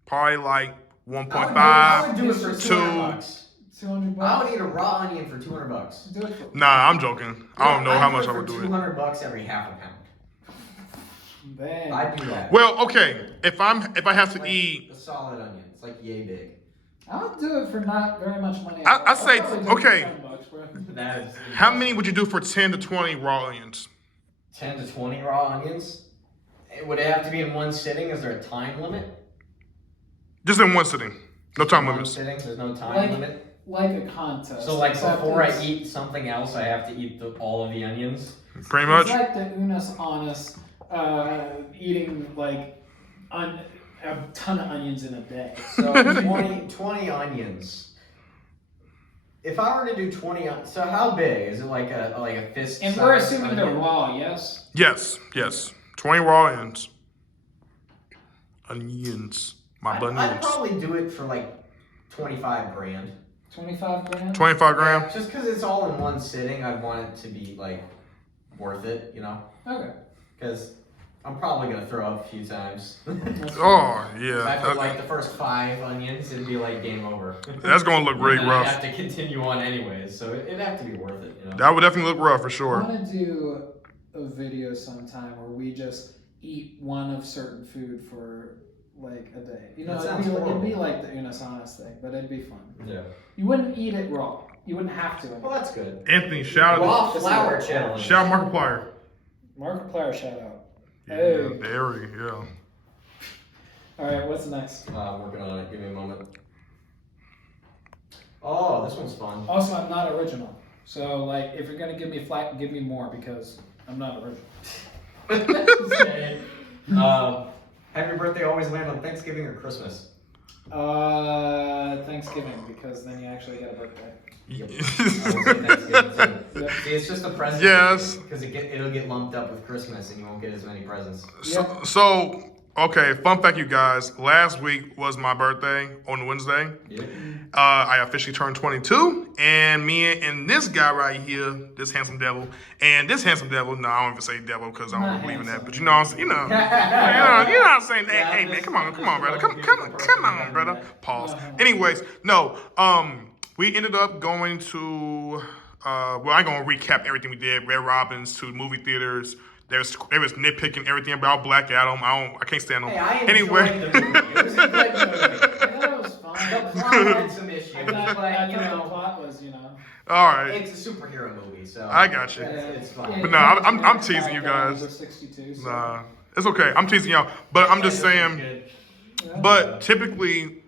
Probably like I would do it for 1.5. 200 $200. I would eat a raw onion for $200. Do it for. Nah, I'm joking. I don't know how much I would do it. $200 every half a pound. Damn. I'd do that. Well, okay. If I have to Like eat, a solid onion. It's like yay big. I'll do it for not very much money. I say, I'll probably do it for okay. $10, bro. That is. how many would you do for 10 to 20 raw onions? 10 to 20 raw onions? Would it have to be in one sitting? Is there a time limit? Just in one sitting. No time One limits. sitting? There's no time Like- limit? Like a contest. So like except before I it's- eat something else, I have to eat all of the onions? Pretty much. It's like the Unas Honest eating like a ton of onions in a day. So 20 onions. If I were to do 20, so how big? Is it like a fist And size we're assuming onion? they're raw, yes? Yes. 20 raw onions. Onions. My I'd bunions. probably do it for like 25 grand. 25 grand? 25 grand. Just because it's all in one sitting, I'd want it to be like worth it, you know? Okay. Because I'm probably gonna throw up a few times. Oh, yeah. After like the first 5 onions, it'd be like game over. That's going to look really And then I'd rough. have to continue on anyways, so it'd have to be worth it, you know? That would definitely look rough for I sure. want to do a video sometime where we just eat one of certain food for like a day. You know, That it'd sounds be horrible. like the Unas Honest thing, but it'd be fun. Yeah. You wouldn't eat it raw. You wouldn't have to. Well, that's good. Anthony, shout Raw out. flour challenge. Shout out Markiplier. Markiplier shout out. Yeah, Hey. dairy, yeah. All right, what's next? Working on it. Give me a moment. Oh, this one's fun. Also, I'm not original. So, like, if you're gonna give me flack, give me more because I'm not original. Have your birthday always land on Thanksgiving or Christmas? Thanksgiving because then you actually get a birthday. I will say Thanksgiving too. Yep. See, it's just a present. Yes. Because it'll get lumped up with Christmas and you won't get as many presents. So, okay, fun fact, you guys. Last week was my birthday on Wednesday. Yep. I officially turned 22, and me and this guy right here, this handsome devil, and this handsome devil. No, I don't even say devil because I don't Not believe in that. handsome. But you know, what I'm saying, you know what I'm saying. Hey, man, come on, brother, come on, brother. Pause. Anyways, no, we ended up going to. Well, I'm gonna recap everything we did. Red Robins to movie theaters. They was nitpicking everything about Black Adam. I can't stand them. Hey, I enjoyed Anyway. the movie. It was a good movie. That was fine. The plot had some issues, I but thought you the know, plot was, you know. All right. it's a superhero movie, so I got you. It's fine. But no, I'm teasing you guys. Over 62, so. Nah, it's okay. I'm teasing y'all, but I'm just saying. Yeah. But typically,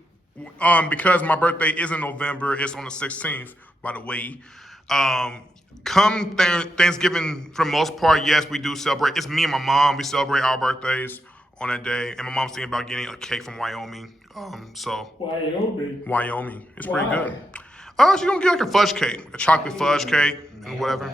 because my birthday is in November, it's on the 16th. By the way, come Thanksgiving, for the most part, yes, we do celebrate. It's me and my mom. We celebrate our birthdays on that day, and my mom's thinking about getting a cake from Wyoming. So Wyoming, it's pretty Why? good. She's gonna get like a fudge cake, a chocolate fudge cake, and whatever.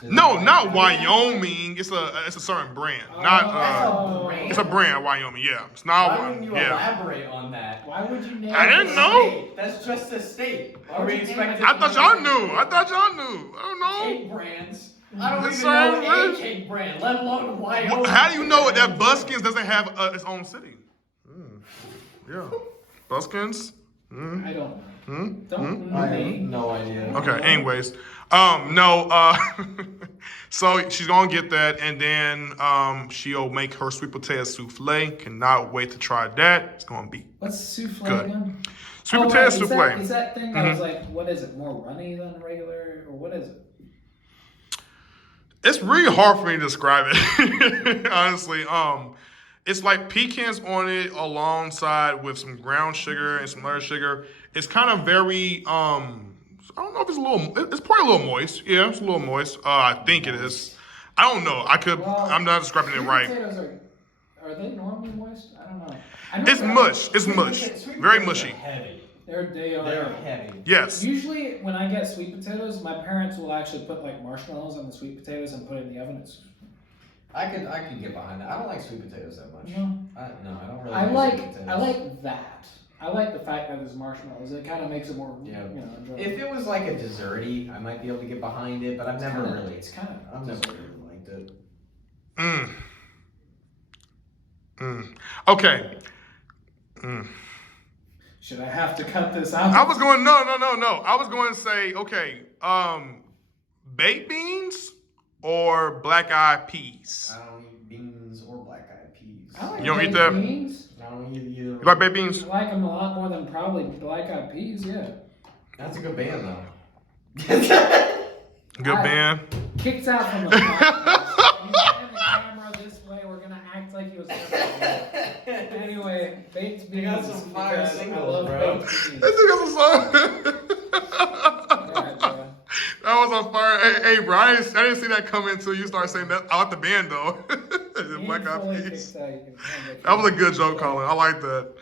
No, not Wyoming. It's a certain brand. Oh. It's a brand, Wyoming. Yeah, it's not Why one. wouldn't you Yeah, elaborate on that? Why would you name I didn't it? know. That's just a state. Why Are would we you name expected? it? I thought y'all knew. I don't know. Cake brands. I don't Yes, even know sir. a cake brand, let alone Wyoming. How do you know that Buskins doesn't have its own city? Yeah, Buskins. I don't know. Don't I have name. no idea. Okay. Anyways, no. So she's gonna get that, and then she'll make her sweet potato souffle. Cannot wait to try that. It's gonna be What's souffle Good. again? sweet Oh, potato wait, souffle. Is that thing that was like, what is it? More runny than regular, or what is it? It's really hard for me to describe it, honestly. It's like pecans on it alongside with some ground sugar and some other sugar. It's kind of very, I don't know if it's a little, it's probably a little moist. Yeah, it's a little moist. I think it is. I don't know. Well, I'm not describing it Sweet right. potatoes are they normally moist? I don't know. I know It's that- mush. It's mush. Sweet Very potatoes mushy. are heavy. They are. They're heavy. Yes. Usually, when I get sweet potatoes, my parents will actually put like marshmallows on the sweet potatoes and put it in the oven. I could get behind that. I don't like sweet potatoes that much. No. I don't really. I like sweet like potatoes. that. I like the fact that there's marshmallows. It kind of makes it more, enjoyable. If it was like a desserty, I might be able to get behind it, but I've never really. It's kind of. I've never really liked it. Okay. Should I have to cut this out? I was going no. I was going to say, okay, baked beans or black eyed peas. I don't eat beans or black eyed peas. I like You don't eat baked that? beans. I don't eat either. You like baked beans? I like them a lot more than probably black eyed peas. Yeah. That's a good band though. Good band. Kicks out from the podcast. He's turning the camera this way. We're gonna act like he was. Anyway, baked beans. You got some fire because I singles, love bro. baked beans. This nigga's a song. Alright, bro. That was on fire. Hey, bro, I didn't see that come until you started saying that. I like the band though. The black eyed Fully peas. kicks out, you can come back That was a in. good joke, Colin. I like that.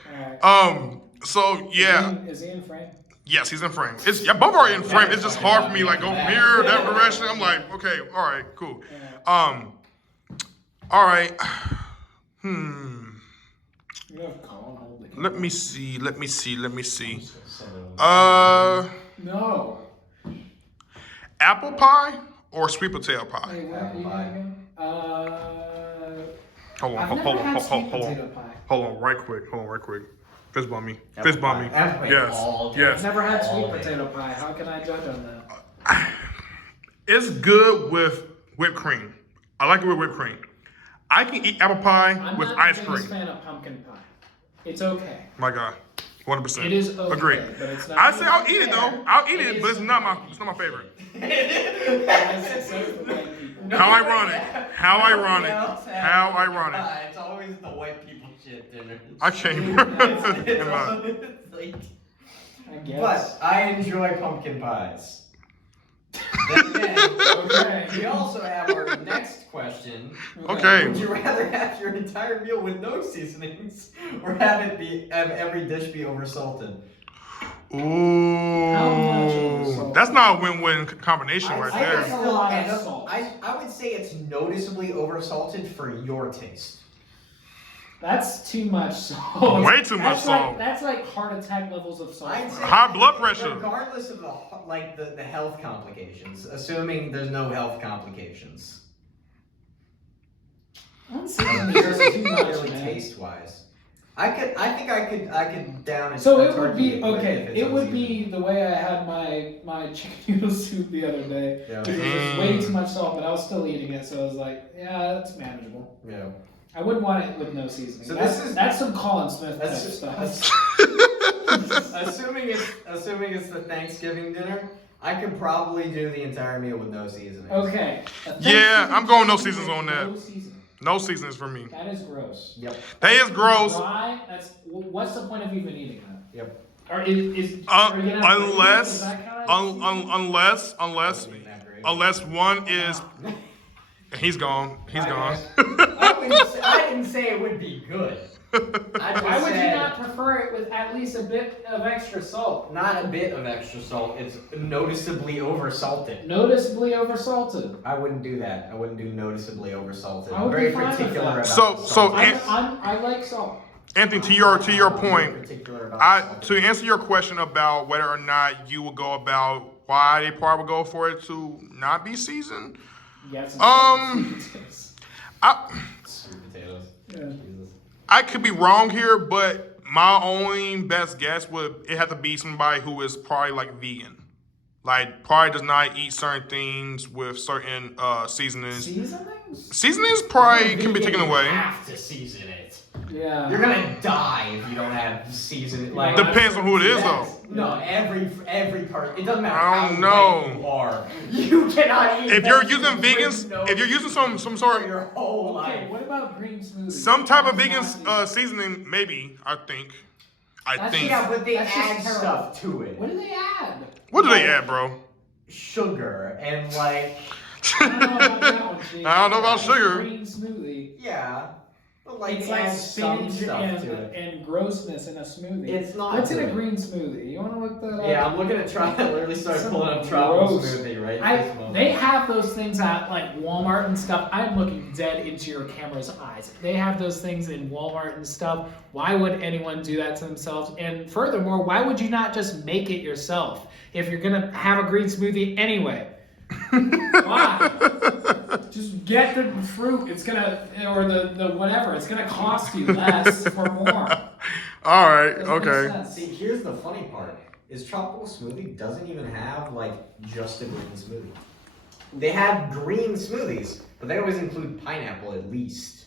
Alright. So yeah. Is he in frame? Yes, he's in frame. Both are in frame. It's just hard for me, like, go from here, that direction. I'm like, okay, all right, cool. All right. You have Colin hold the camera. Let me see. No. Apple pie or sweet potato pie? Wait, what? Apple You pie. again? Hold I've on, never had sweet potato on. pie. Hold on, right quick. Fist bump me. Apple Fist bump me. pie. Apple pie Yes, all day. I've yes. never had All sweet day. potato pie. How can I judge on that? It's good with whipped cream. I like it with whipped cream. I can eat apple pie I'm with not ice the biggest cream. fan of pumpkin pie. It's okay. My God, 100%. It is okay. Agreed. But it's not I say I'll eat it though. fair. I'll eat it, is but it's not something my favorite. That's except for white people. How ironic. How ironic. How ironic. It's always the white people shit dinner. I can't. It's like, I guess. but I enjoy pumpkin pies. Then again, Okay. we also have our next question. Okay. Would you rather have your entire meal with no seasonings, or have every dish be oversalted? How much Ooh, oversalt? that's not a win-win combination right I there. guess a lot of salt. I would say it's noticeably oversalted for your taste. That's too much salt. Way too much salt. That's like heart attack levels of salt. I'd say High blood pressure. Regardless of the health complications, assuming there's no health complications. Unseasoned is just too much, Really man. taste wise. I could down it. So it would be okay. It would be the way I had my chicken noodle soup the other day. Yeah. It was just way too much salt, but I was still eating it, so I was like, yeah, that's manageable. Yeah. I wouldn't want it with no seasoning. So That's some Colin Smith type That's stuff. assuming it's the Thanksgiving dinner, I could probably do the entire meal with no seasoning. Okay. Yeah, I'm going no seasons on that. No seasoning. No seasonings for me. That is gross. Yep. That is gross. Why? What's the point of even eating that? Yep. Or is are you gonna have gravy? Unless Is that kinda seasoning? unless one is he's gone. He's gone. I didn't say it would be good. I just Why would you said not prefer it with at least a bit of extra salt? not a bit of extra salt. It's noticeably oversalted. Noticeably oversalted. I wouldn't do that. I wouldn't do noticeably oversalted. I I'm would very be fine with particular that. about So salt. I like salt. Anthony, to your I'm point, very particular about to answer your question about whether or not you would go about why they probably would go for it to not be seasoned. Yes. sweet potatoes. Yeah. Jesus. I could be wrong here, but my only best guess would it have to be somebody who is probably like vegan. Like probably does not eat certain things with certain seasonings. Seasonings? Seasonings probably can be taken You away. have to season it. Yeah. You're gonna die if you don't have seasoning. Like Depends on who it is though. No, every part. It doesn't matter I how don't know. white you are. You cannot eat. If you're vegetables using with vegans, no if you're using some for sort your whole Okay, life. what about green smoothies? some type of vegan That's not seasoning, maybe I think. I That's think. Yeah, but they That's just add terrible. stuff to it. What do they add? What do they add, bro? Sugar and like I don't know about that one, Chief. I don't know about sugar. Green smoothie. yeah. Like, It's like add some spinach stuff to it. and grossness in a smoothie. It's not. What's in a good. green smoothie? You want to look that up? Yeah, I'm looking at I literally started Some pulling up tropical gross- smoothie right this moment. They have those things at like Walmart and stuff. I'm looking dead into your camera's eyes. They have those things in Walmart and stuff. Why would anyone do that to themselves? And furthermore, why would you not just make it yourself if you're gonna have a green smoothie anyway? Why? Just get the fruit. It's gonna, or the whatever. It's gonna cost you less or more. All right, Doesn't make okay. sense. See, here's the funny part: is tropical smoothie doesn't even have like just a green smoothie. They have green smoothies, but they always include pineapple at least.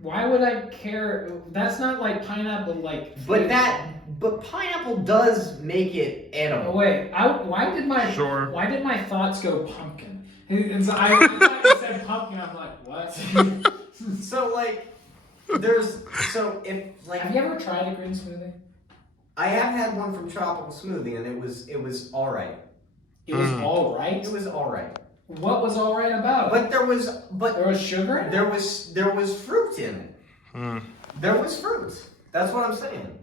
Why would I care? That's not like pineapple, like. But pineapple does make it Oh edible. wait, why did my thoughts go pumpkin? And so I thought you said pumpkin. I'm like, what? So like, Have you ever tried a green smoothie? I have had one from Tropical Smoothie, and it was all right. It was all right. It was all right. What was all right about it? But there was Sugar in it? there was fruit in it. There was fruit. That's what I'm saying.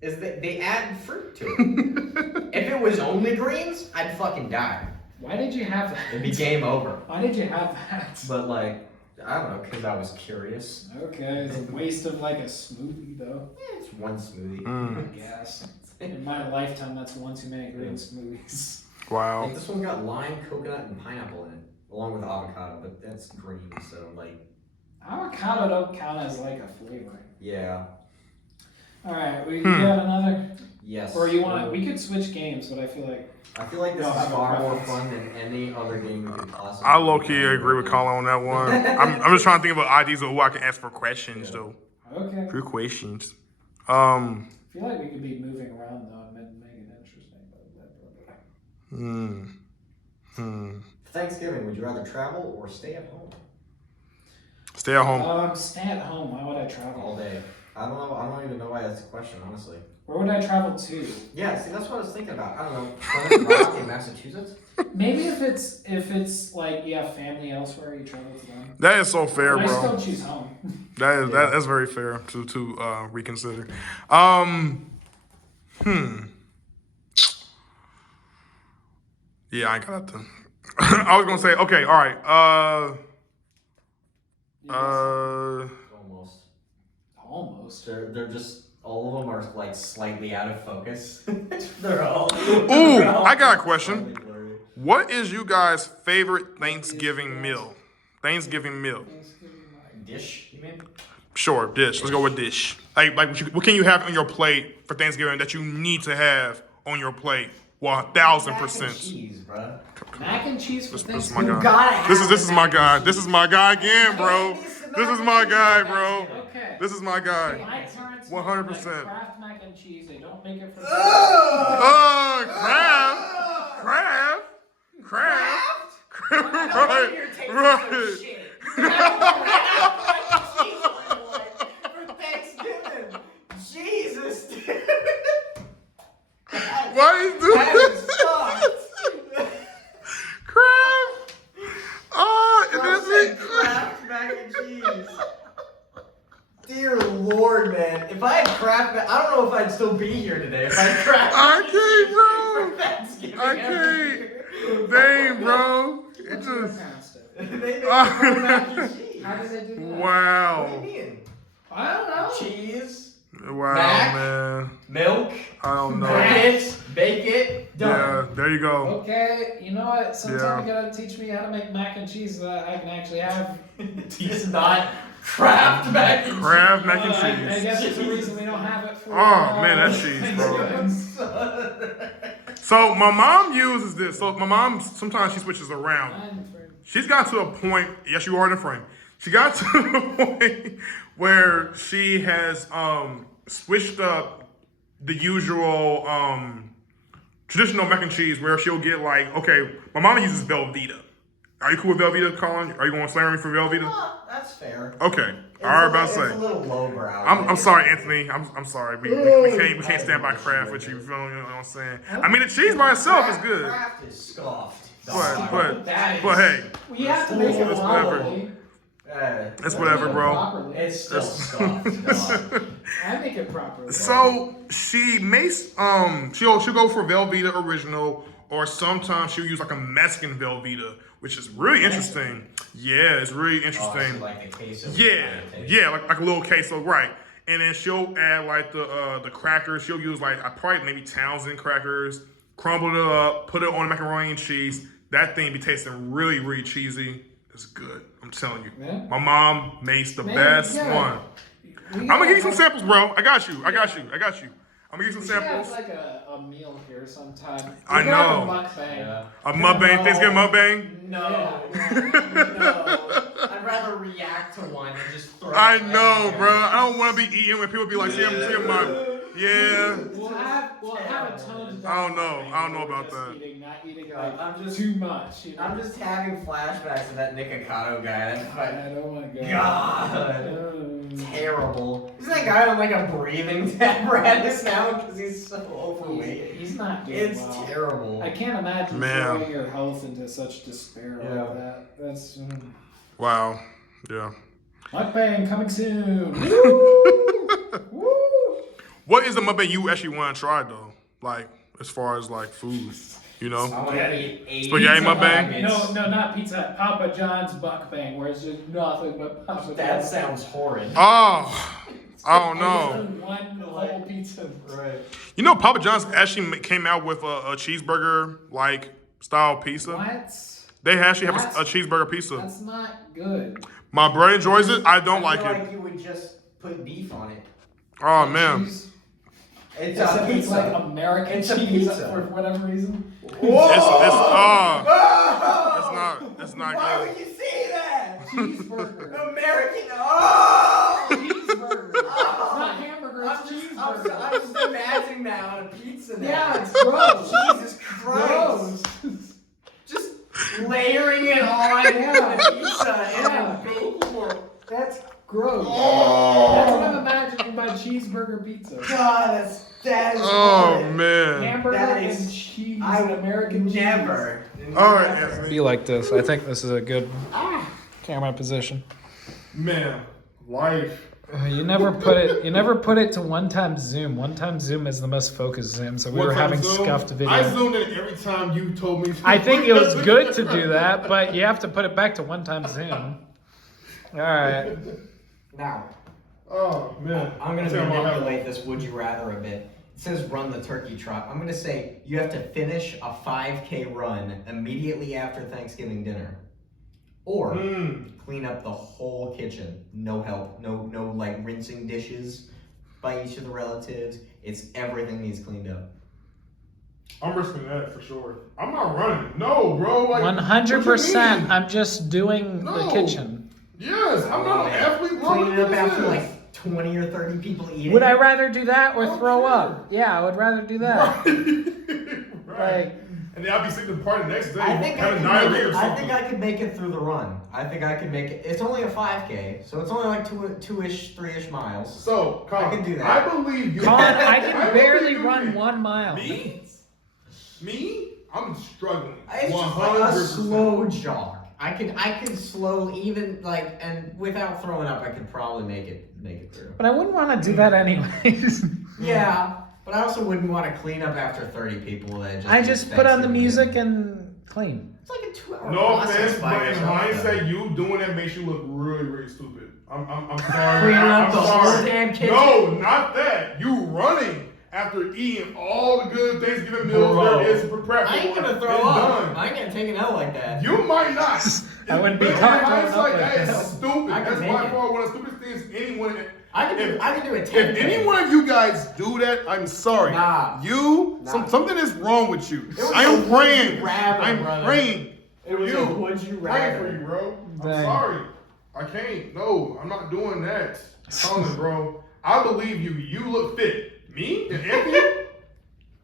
Is that they add fruit to it. If it was only greens, I'd fucking die. Why did you have that? It'd be game over. Why did you have that? But like, I don't know, because I was curious. Okay, it's a waste of like a smoothie though. It's one smoothie. I guess. In my lifetime, that's one too many green smoothies. Wow. Like, this one got lime, coconut, and pineapple in it, along with avocado, but that's green, so like. Avocado don't count as like a flavor. Yeah. All right, we got another. Yes. Or you want to? We could switch games, but I feel like. I feel like this No, I is have a far more preference. fun than any other game we could possibly. I low-key agree with Colin on that one. I'm just trying to think of ideas of who I can ask for questions, though. Okay. For questions. I feel like we could be moving around though and make it interesting. For Thanksgiving, would you rather travel or stay at home Stay at home. Stay at home. Why would I travel? all day? I don't know. I don't even know why that's a question, honestly. Where would I travel to? Yeah, see, that's what I was thinking about. I don't know. Plymouth Rock in Massachusetts? Maybe if it's like you have family elsewhere, you travel to them. That is so fair, But I bro. still choose home. That's very fair to reconsider. Yeah, I ain't got to. I was gonna say, okay, all right. Almost. Almost. They're just, all of them are like slightly out of focus. they're all. Ooh, I got a question. What is you guys' favorite Thanksgiving meal? Thanksgiving meal. Dish, you mean? Sure, dish. Let's go with dish. Like what can you have on your plate for Thanksgiving that you need to have on your plate? 1,000%. Cheese, bro. Mac and cheese for This is Thanksgiving. my You guy. gotta have This is the my mac guy. and This is my guy again, bro. This is my guy, bro. Okay. This is my guy. My parents 100%. make Kraft mac and cheese. They don't make it for. Crab. For Thanksgiving. Jesus, dude. Why is this? That is fucked. Crab. And that's it. Kraft mac and cheese. Dear Lord, man. If I had Kraft mac, I don't know if I'd still be here today. If I had Kraft mac and cheese for Thanksgiving. I can't. Dang, bro. It just. They make mac and cheese. How do they do that? Wow. What do you mean? I don't know. Cheese, Wow, Mac? man. milk, I don't know. cook it, bake it, Yeah, done. there you go. Okay, you know what? Sometime Yeah. you gotta teach me how to make mac and cheese so that I can actually have. It's not Kraft mac and cheese. Crab mac and I cheese. guess it's the reason we don't have it for. Oh, man, that cheese, bro. Thanksgiving. So my mom uses this. So my mom sometimes she switches around. She's got to a point. Yes, you are in the frame. She got to the point where she has switched up the usual traditional mac and cheese, where she'll get like, okay, my mom uses Velveeta. Are you cool with Velveeta, Colin? Are you going to slam me for Velveeta? Oh, that's fair. Okay, It's all right, a- about to It's say. a little lowbrow. I'm sorry, Anthony. I'm sorry. We can't stand by Kraft with you. You know what I'm saying? I mean, the cheese by itself is good. Kraft is scoffed. But That is- hey, We have to make it Whatever. probably. It's whatever, bro. Properly. It's still stuffed, dog. I make it properly. So she makes she'll go for Velveeta original, or sometimes she'll use like a Mexican Velveeta, which is really interesting. Yeah, it's really interesting. Oh, like a queso. Yeah, like a little queso, right? And then she'll add like the crackers. She'll use like probably maybe Townsend crackers, crumble it up, put it on macaroni and cheese. That thing be tasting really, really cheesy. It's good. I'm telling you. Yeah. My mom makes the best one. I'm I'm gonna give you some samples, bro. I got you. I'm gonna give you some We should samples. have like a meal here sometime. I We could have know. a mukbang. Yeah. A mukbang, Thanksgiving mukbang. No. I'd rather react to one and just throw I it know, everywhere. bro. I don't want to be eating when people be like, see, I'm my, yeah. We'll have a toned I don't know. mukbang I don't know where we're about just that. Not eating like I'm just- too much. You know? I'm just having flashbacks of that Nikocado guy. That's I fucking don't want to go. God. Terrible. Isn't that guy on like a breathing apparatus now because he's so overweight? He's not doing It's well. terrible. I can't imagine Man. throwing your health into such despair Yeah. like that. That's Wow. Yeah. mukbang coming soon. Woo! Woo! What is the mukbang you actually want to try though? Like as far as like food, you know? I want to eat 80 Spaghetti mukbang? No, not Pizza Hut. Papa John's mukbang, where it's just nothing but Papa That John's. sounds horrid. Oh, I don't know. Just one whole pizza. Right. You know, Papa John's actually came out with a cheeseburger like style pizza. What? They actually have That's- a cheeseburger pizza. That's not good. My brother enjoys it. I don't like feel it. like you would just put beef on it. Oh man. Cheese. It's Except a it's pizza. like American It's a cheese pizza. for whatever reason. It's not Why good. would you say that? Cheeseburger. American. Oh! Cheeseburger. It's not hamburger, I'm it's just, cheeseburger. I'm just imagining that on a pizza now. Yeah, it's gross. Jesus Christ. Gross. Just layering it on Yeah. the pizza and Yeah. then baking it. That's gross. Oh. That's what I'm imagining by cheeseburger pizza. God, that is Oh horrid. man. Hamburger That is- and cheese. I would American never. All right, Never. Anthony. Be like this. I think this is a good camera position. Man, life. You never put it. You never put it to one-time zoom. One-time zoom is the most focused zoom, so we were having scuffed video. I zoomed in every time you told me. I think it was good to do that, but you have to put it back to one-time zoom. All right. Now, Oh man. I'm going to Tell me how- manipulate this would you rather a bit. It says run the turkey trot. I'm going to say you have to finish a 5K run immediately after Thanksgiving dinner. Or clean up the whole kitchen. No help. No like rinsing dishes by each of the relatives. It's everything needs cleaned up. I'm risking that for sure. I'm not running. No, bro. Like, 100%. I'm just doing the No. kitchen. Yes, I'm not an athlete. Bro. Cleaning up What is after this? like 20 or 30 people eating. Would I rather do that or I don't throw care. up? Yeah, I would rather do that. Right. Like, And then I'll be sitting in the party the next day I think I, having could diarrhea make or it, I something. think I could make it through the run. I think I could make it. It's only a 5K, so it's only like two-ish, 3-ish miles. So, Colin, I can do that. I believe you. Colin, I can believe barely you. run 1 mile. Me? I'm struggling. It's just like a 100%. slow jog. I could slow even like and without throwing up, I could probably make it through. But I wouldn't want to do that anyways. Yeah, but I also wouldn't want to clean up after 30 people. That I just put on the Thanksgiving music dinner. and clean. It's like a 2-hour No process offense, by but in yourself, hindsight, though. you doing that makes you look really, really stupid. I'm sorry. Cleaning up I'm the sorry. whole damn kitchen. No, not that. You running after eating all the good Thanksgiving meals Bro. there is prepared for. I ain't gonna and throw up. done. I ain't gonna take an L like that. You might not. I wouldn't be But in caught throwing hindsight, up like that is that. stupid. I can That's make by it. far one of the stupidest things anyone. I can do a 10K. If any one of you guys do that, I'm sorry. Nah. Something is wrong with you. was I a am would praying. you rather, I'm brother. praying. It was you. a would you Praying rather. for you, bro. I'm Dang. sorry. I can't. No, I'm not doing that. Colin, bro. I believe you. You look fit. Me and Anthony?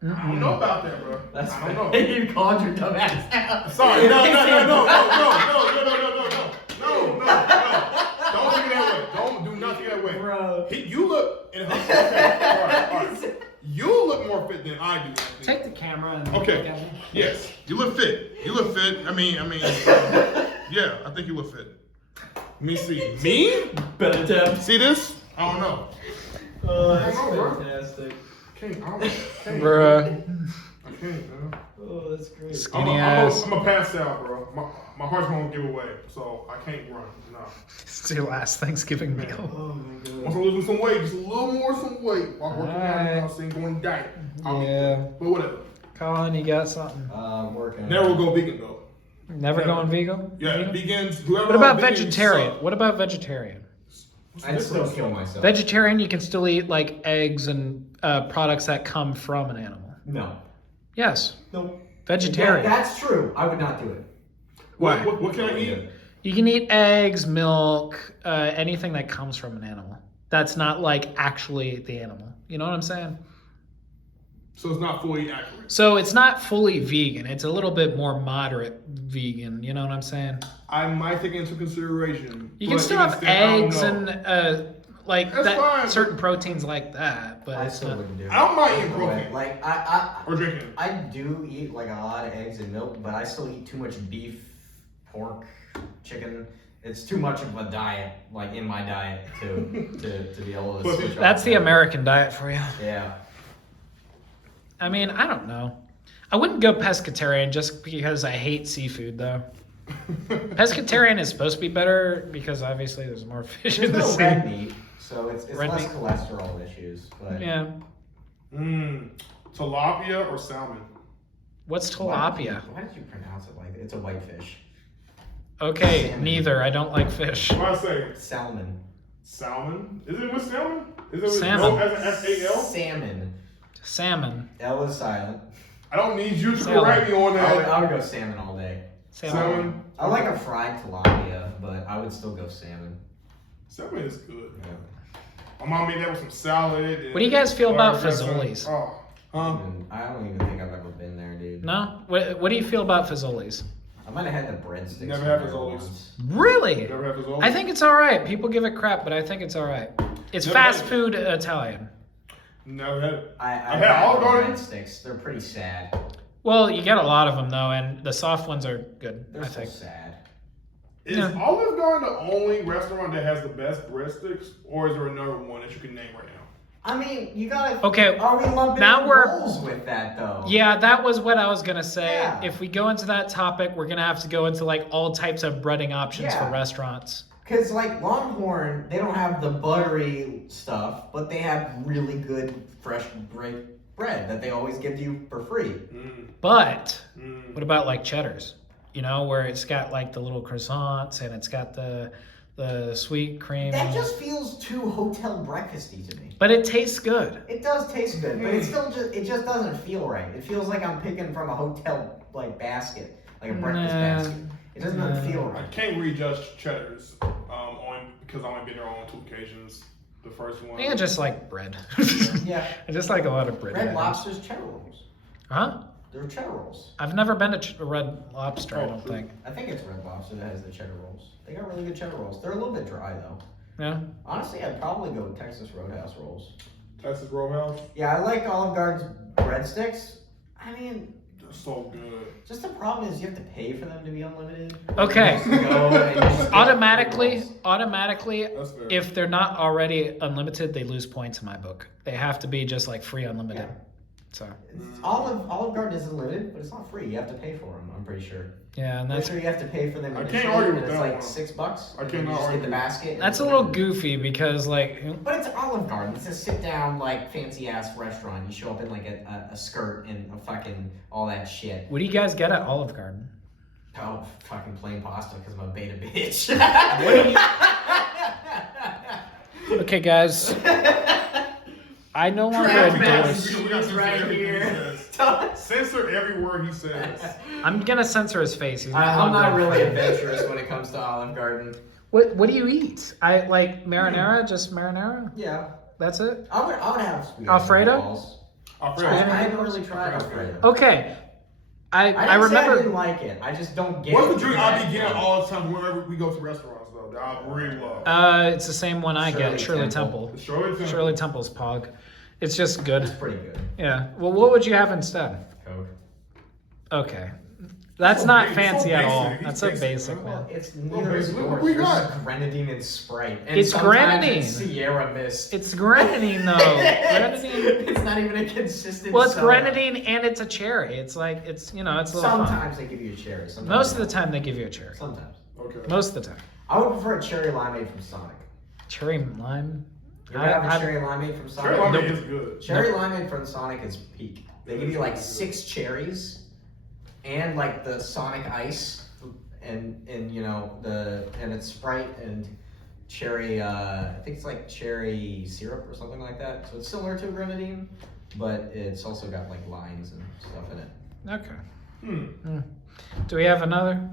I don't know about that, bro. That's I don't know. You called your dumb ass out. Sorry. No. Don't think it that way. Don't do nothing that way. Bro. You look. Okay. All right. You look more fit than I do. Anthony. Take the camera and Okay. look at me. Yes, you look fit. I mean, yeah, I think you look fit. Let me see. Me? Better tap. See this? I don't know. Oh, that's fantastic. Can't. Bruh. I can't, man. Oh, that's great. Skinny ass. I'm a pass out, bro. My heart's gonna give away, so I can't run. No. It's your last Thanksgiving meal. Oh my god. Once I'm losing some weight, just a little more while working Alright. out, saying going diet. Yeah. But whatever. Colin, you got something? Working. Never will go vegan though. Never going vegan? Yeah, Vegan? vegans. Whoever What about vegans vegetarian? suck. What about vegetarian? I'd still kill myself. Vegetarian, you can still eat like eggs and products that come from an animal. No. Yes. Nope. Vegetarian. That's true. I would not do it. Why? What can I eat? You can eat eggs, milk, anything that comes from an animal. That's not like actually the animal. You know what I'm saying? So it's not fully accurate. So it's not fully vegan. It's a little bit more moderate vegan. You know what I'm saying? I might take into consideration. You can but still even have still, I don't eggs know. and like That's that fine. certain proteins like that, but I it's still not. wouldn't do it. I don't mind eating Either way. protein. Like I Or drinking. I do eat like a lot of eggs and milk, but I still eat too much beef, pork, chicken. It's too much of a diet, like in my diet, to be able to But switch off That's the that. American diet for you. Yeah. I mean, I don't know. I wouldn't go pescatarian just because I hate seafood, though. Pescatarian is supposed to be better because obviously there's more fish There's in the no sea. red meat, so it's Red less meat. cholesterol issues. But Yeah. Tilapia or salmon? What's tilapia? Why did you pronounce it like that? It's a whitefish. Okay, Salmon. neither. I don't like fish. What do I say? Salmon. Salmon? Is it with salmon? Is it with Salmon. no as an S-A-L? Salmon. Salmon. L is silent. I don't need you to Salmon. correct me on I would, that. I would go salmon all day. Salmon. I like a fried tilapia, but I would still go salmon. Salmon is good. Yeah. My mom made that with some salad. And What do you guys feel about dressing. fazoli's? Oh, huh? And I don't even think I've ever been there, dude. No? What do you feel about fazoli's? I might have had the breadsticks. Never from had there Fazoli's. once. Really? Never had fazoli's? I think it's all right. People give it crap, but I think it's all right. It's Never fast had it. food Italian. Never had it. I had had Olive the Garden. breadsticks. They're pretty sad. Well, you get a lot of them though, and the soft ones are good. They're I so think. sad. Is Yeah. Olive Garden the only restaurant that has the best breadsticks, or is there another one that you can name right now? I mean, you gotta. Okay, Are we lumping now in we're- rolls with that though? Yeah, that was what I was gonna say. Yeah. If we go into that topic, we're gonna have to go into like all types of breading options Yeah. for restaurants. Because like Longhorn, they don't have the buttery stuff, but they have really good fresh bread that they always give you for free. But Mm. what about like Cheddar's? You know, where it's got like the little croissants and it's got the sweet cream. That just feels too hotel breakfasty to me. But it tastes good. It does taste good, but it still just doesn't feel right. It feels like I'm picking from a hotel like basket, like a breakfast Nah. basket. It doesn't feel I right. can't rejudge Cheddar's only because I've only been there on 2 occasions. The first one. I think I just like bread. Yeah. I just like a lot of bread. Red items. Lobster's cheddar rolls. Huh? They're cheddar rolls. I've never been to Red Lobster, I Oh, don't true. think. I think it's Red Lobster that has the cheddar rolls. They got really good cheddar rolls. They're a little bit dry though. Yeah. Honestly, I'd probably go with Texas Roadhouse rolls. Texas Roadhouse. Yeah, I like Olive Garden's breadsticks. I mean, They're so good. just the problem is you have to pay for them to be unlimited. Okay. You just go and you just get Automatically, free rolls. automatically, That's fair. if they're not already unlimited, they lose points in my book. They have to be just like free unlimited. Yeah. So Olive Garden is unlimited, but it's not free. You have to pay for them. I'm pretty sure. yeah, and Pretty that's sure you have to pay for them. I can't initially, argue and with it's that like one. $6. I and then cannot you just get argue. the basket. and that's a it's little unlimited. goofy because like But it's Olive Garden. It's a sit-down, like fancy ass restaurant. You show up in like a skirt and a fucking all that shit. what do you guys get at Olive Garden? Oh, fucking plain pasta because I'm a beta bitch. Okay, guys, I no longer Crap, man. endorse. We got He's right everything he here. says. Censor every word he says. I'm gonna censor his face. He's I'm longer not a really friend. adventurous when it comes to Olive Garden. What do you eat? I like marinara, just marinara. Yeah, That's it. I would have sweet Alfredo? meatballs. Alfredo. I haven't really tried Alfredo. Okay, I I didn't say I remember. didn't like it. I just don't get What's it. the drink I be getting all the time whenever we go to restaurants though? That I really love. It's the same one I get. Shirley Temple. Temple. Shirley Temple. Shirley Temple's Pog. It's just good. It's pretty good. Yeah. Well, what would you have instead? Coke. Okay. That's So not basic. fancy So at all. basic. That's He's so basic, bro. man. It's Well, neither is basically, what yours. we Yours got? is grenadine and Sprite. And It's sometimes grenadine. It's Sierra Mist. It's grenadine though. Grenadine. It's not even a consistent. Well, it's soda. grenadine and it's a cherry. It's like it's a little fun. Sometimes they give you a cherry. Sometimes Most of they the time they give you a cherry. don't. Sometimes. Okay. Most of the time. I would prefer a cherry limeade from Sonic. Cherry lime. You ever have a cherry limeade from Sonic? Cherry limeade Nope. is good. Cherry limeade from Sonic is peak. They give you like 6 cherries and like the Sonic ice and you know and it's Sprite and cherry I think it's like cherry syrup or something like that. So it's similar to grenadine, but it's also got like limes and stuff in it. Okay. Do we have another?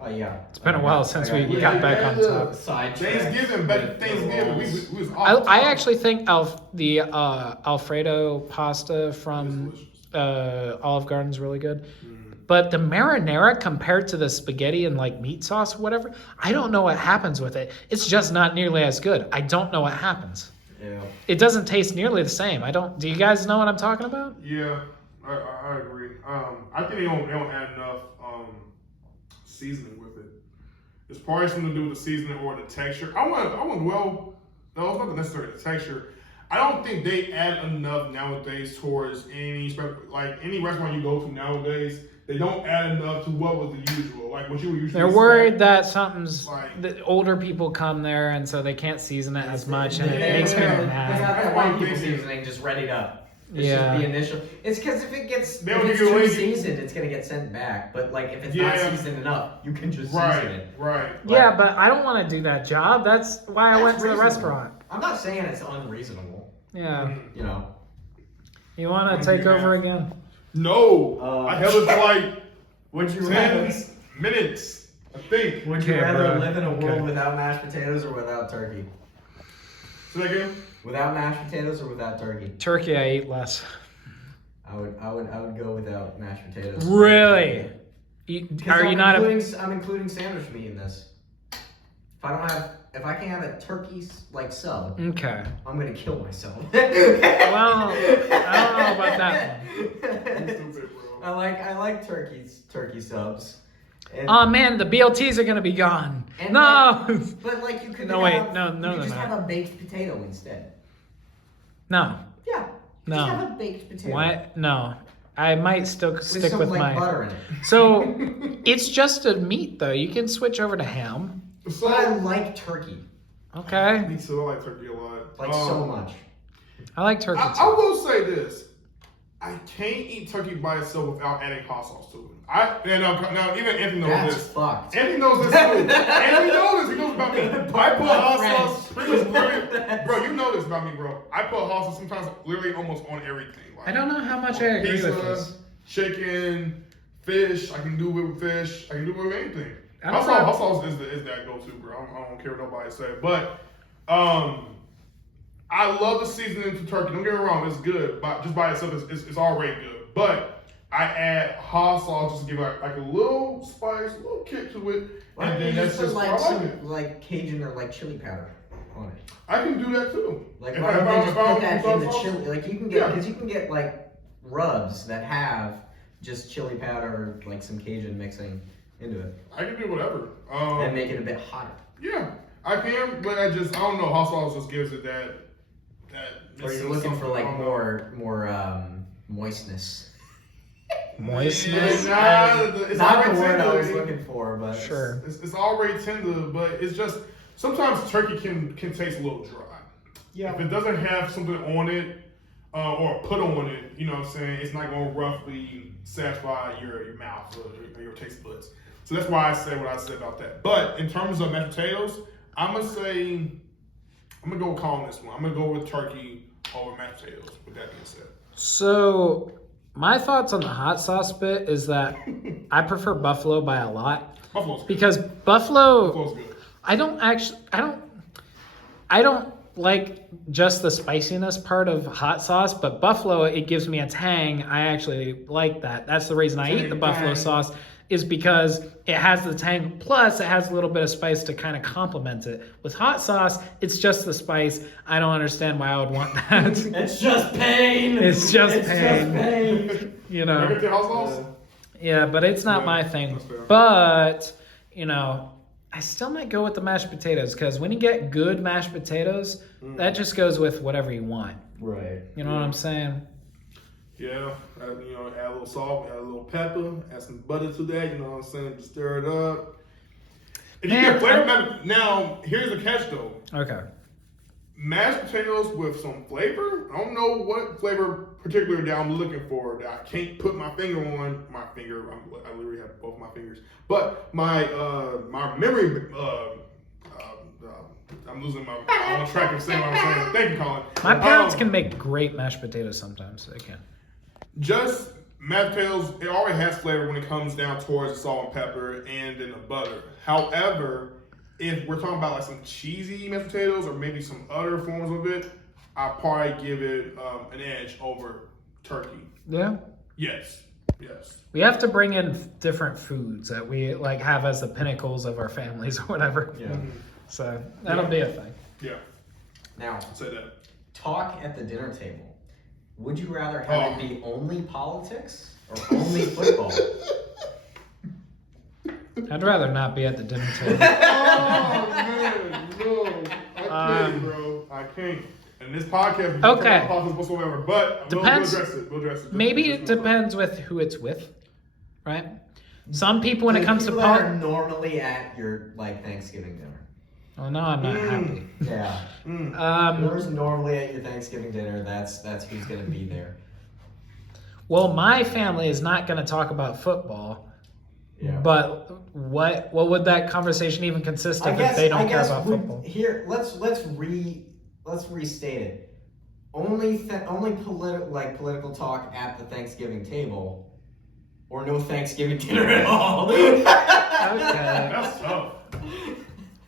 Oh yeah. It's been a while since we got back on top. Side Thanksgiving, but Thanksgiving, we was off. I actually think the Alfredo pasta It's from delicious. Olive Garden's really good. But the marinara compared to the spaghetti and like meat sauce or whatever, I don't know what happens with it. It's just not nearly as good. I don't know what happens. Yeah. It doesn't taste nearly the same. Do you guys know what I'm talking about? Yeah, I agree. I think they don't add enough seasoning with it. It's probably something to do with the seasoning or the texture. No, it's not necessarily the texture. I don't think they add enough nowadays towards any restaurant you go to nowadays. They don't add enough to what was the usual, like what you were usually. They're worried that the older people come there and so they can't season it as much, and it makes me They mad. got that That's why white I'm people thinking- seasoning just readied up. It's Yeah. just the initial. It's because if it's They don't give too you away- seasoned, it's gonna get sent back. But like if it's not Yeah. seasoned enough, you can just season Right, it. right. Yeah, but I don't want to do that job. That's why I That's went to the reasonable. restaurant. I'm not saying it's unreasonable. Yeah. You know. You want to take over again? No, I held it for like Would you 10 minutes. I think. Would you Okay, rather bro. live in a world Okay. without mashed potatoes or without turkey? Say that again. Without mashed potatoes or without turkey? Turkey, I eat less. I would go without mashed potatoes. Really? Are you I'm not I'm including sandwich meat in this. If I can't have a turkey like sub, Okay. I'm gonna kill myself. Well, I don't know about that one. Stupid, bro. I like turkey subs. And, Oh man, the BLTs are gonna be gone. And No. but like you could No, wait, have, no, you they're could just not. have a baked potato instead. No. Yeah. No. Just have a baked potato. What? No. I might still With stick some with like my. butter in it. So it's just a meat though. You can switch over to ham. So, But I like turkey. Okay. me too. I like turkey a lot. Like so much. I like turkey I too. will say this: I can't eat turkey by itself without adding hot sauce to it. Now even Anthony knows That's this. fucked. Anthony knows this too. Anthony knows this. He knows about me. I put hot sauce. Sprinkles literally, bro. You know this about me, bro. I put hot sauce sometimes, literally almost on everything. Like, I don't know how much I agree pizza, with this. chicken, fish. I can do it with fish. I can do it with anything. I don't Hot know. sauce is that go-to, bro. I don't care what nobody say, but I love the seasoning to turkey. Don't get me wrong, it's good, but just by itself, it's already good. But I add hot sauce just to give it like a little spice, a little kick to it, Why and don't you then just that's put just like I like some it. like Cajun or like chili powder on it? I can do that too. Like If why don't I- they if just I- put that if I- in the chili? Like you can get Yeah. because you can get like rubs that have just chili powder or like some Cajun mixing into it I can do whatever. and make it a bit hotter. Yeah, I can, but I don't know. Hot sauce just gives it that. Or you're looking for like more moistness. Moistness. It's Not already the word I was tender. looking for, but Sure. It's already tender, but it's just sometimes turkey can taste a little dry. If it doesn't have something on it or put on it, you know what I'm saying, it's not going to roughly satisfy your mouth or your taste buds. So that's why I said what I said about that. But in terms of mashed potatoes, I'm gonna go with Colin this one. I'm gonna go with turkey over mashed potatoes. With that being said, So my thoughts on the hot sauce bit is that I prefer buffalo by a lot Buffalo's good. because buffalo. Buffalo's good. I don't like just the spiciness part of hot sauce, but buffalo, it gives me a tang. I actually like that. That's the reason I eat the buffalo Tang. sauce, is because it has the tang, plus it has a little bit of spice to kind of complement it. With hot sauce, it's just the spice. I don't understand why I would want that. it's just pain. It's just pain. You I know. get the hot sauce. Yeah, but it's not Yeah, my thing. that's fair. But, you know, I still might go with the mashed potatoes because when you get good mashed potatoes, that just goes with whatever you want. Right. You know what I'm saying? Yeah, you know, add a little salt, add a little pepper, add some butter to that. You know what I'm saying? Just stir it up. If you Man, get flavor, now here's the catch though. Okay. Mashed potatoes with some flavor. I don't know what flavor particular that I'm looking for that I can't put my finger on. My finger, I literally have both my fingers. But my memory, I'm losing my. I'm on track of saying what I'm saying. Thank you, Colin. My parents can make great mashed potatoes sometimes. They can. Just mashed potatoes, it already has flavor when it comes down towards the salt and pepper and then the butter. However, if we're talking about like some cheesy mashed potatoes or maybe some other forms of it, I'll probably give it an edge over turkey. Yeah. Yes. We have to bring in different foods that we like have as the pinnacles of our families or whatever. Yeah. So that'll be a thing. Yeah. Now, Say that. talk at the dinner table. Would you rather have it be only politics or only football? I'd rather not be at the dinner table. Oh man, no, I can't, bro. I can't. And this podcast is Okay. not politics whatsoever, but Depends. We'll address it. We'll address it. Maybe it depends with who it's with, right? Some people, when it The comes to people that are politics, normally at your like Thanksgiving dinner. well, no, I'm not happy. Yeah. Whoever's normally at your Thanksgiving dinner, that's who's gonna be there. Well, my family is not going to talk about football. Yeah. But what would that conversation even consist of if they don't care about football? Here, let's restate it. Only political talk at the Thanksgiving table, or no Thanksgiving dinner at all. Okay. That's tough.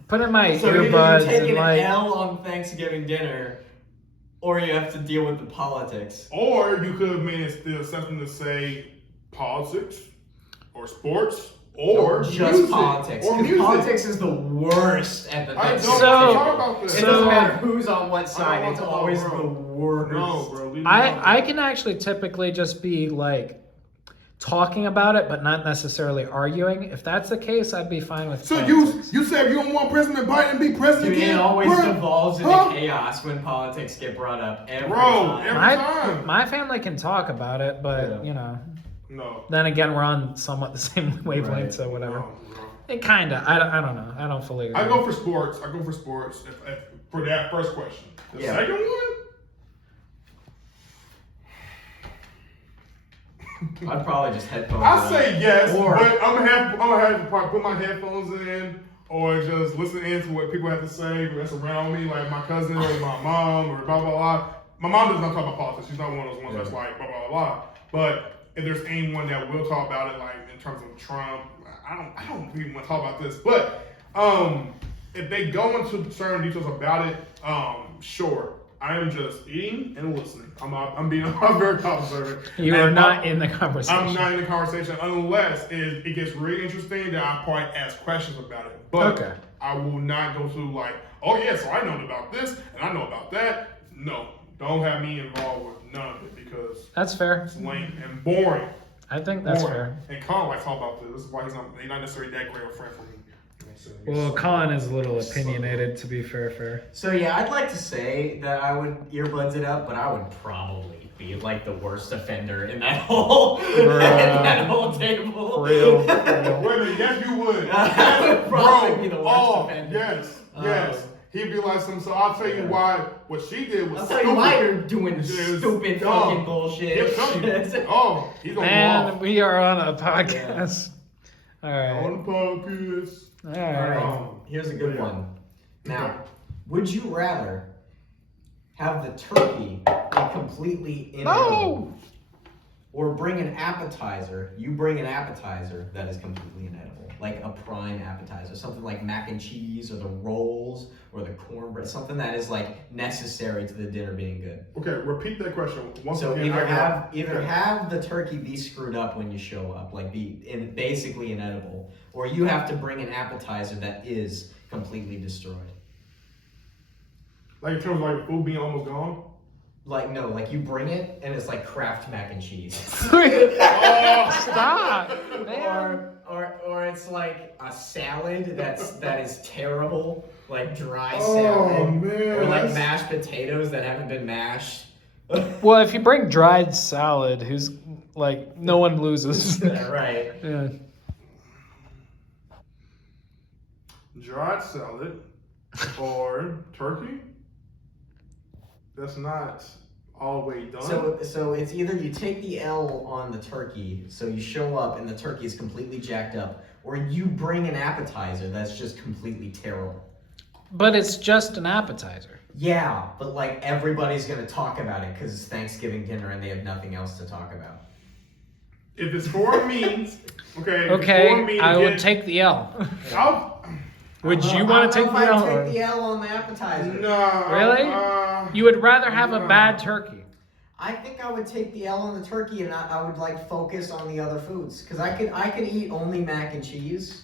Put in my So either earbuds you're taking and like. an L on Thanksgiving dinner, or you have to deal with the politics. Or you could have made it still something to say politics or sports or just music, politics. or 'Cause music. politics is the worst at the I don't Thanksgiving So- talk about this. It So- doesn't matter who's on what I side. don't It's want to- always bro. the worst. No, bro. leave me alone. I can actually typically just be like talking about it, but not necessarily arguing. If that's the case, I'd be fine with. So politics. you said you don't want President Biden to be president Dude, again? it always Bruh. devolves into Huh? chaos when politics get brought up. Every Bro, time. every my time. my family can talk about it, but Yeah. you know, No. then again, we're on somewhat the same wavelength, Right. so whatever. No, bro. It kinda. I don't know. I don't fully agree. I go for sports. If for that first question. The Yeah. second one. I'd probably just headphones. I it say up. yes, Or- but I'm gonna have to probably put my headphones in or just listen in to what people have to say that's around me, like my cousin or my mom or blah blah blah. My mom does not talk about politics. She's not one of those ones that's like blah blah blah. But if there's anyone that will talk about it, like in terms of Trump, I don't really want to talk about this. But if they go into certain details about it, sure. I am just eating and listening. I'm very observant. You And are not in the conversation. I'm not in the conversation unless it gets really interesting that I'll probably ask questions about it. But Okay. I will not go through like, oh yeah, so I know about this and I know about that. No, don't have me involved with none of it because That's fair. it's lame and boring. I think that's boring. fair. And Colin likes to talk about this. This is why he's not necessarily that great of a friend for me. Well, Colin is a little opinionated, to be fair. So yeah, I'd like to say that I would earbuds it up, but I would probably be like the worst offender in that whole table. Real. Wait a minute, yes you would. I would probably be the worst oh, offender. Yes. He'd be like so I'll tell you why what she did was I'll stupid. tell you why you're doing It was stupid dumb. fucking bullshit. He'll tell you. Oh, he's gonna go Man, off. we are on a podcast. All right. On the podcast. All All right. right, here's a good one. Now, would you rather have the turkey be completely inedible, or bring an appetizer? You bring an appetizer that is completely inedible, like a prime appetizer, something like mac and cheese, or the rolls, or the cornbread, something that is like necessary to the dinner being good. Okay, repeat that question once So again. either have the turkey be screwed up when you show up, like basically inedible, or you have to bring an appetizer that is completely destroyed. Like in terms of like food being almost gone. Like no, like you bring it and it's like Kraft mac and cheese. Oh, stop, man. Or it's like a salad that is terrible, like dry Oh, salad. man, Or like that's- mashed potatoes that haven't been mashed. Well, if you bring dried salad, who's like no one loses. Yeah, right. Yeah. Dried salad or turkey? That's not all the way done. So it's either you take the L on the turkey, so you show up and the turkey is completely jacked up, or you bring an appetizer that's just completely terrible. But it's just an appetizer. Yeah, but like everybody's gonna talk about it because it's Thanksgiving dinner and they have nothing else to talk about. If it's for me, okay. Okay, I would take the L. Would you want to take the L? I or- take the L on the appetizer. No. Really? You would rather have a bad turkey. I think I would take the L on the turkey and I would like focus on the other foods because I could eat only mac and cheese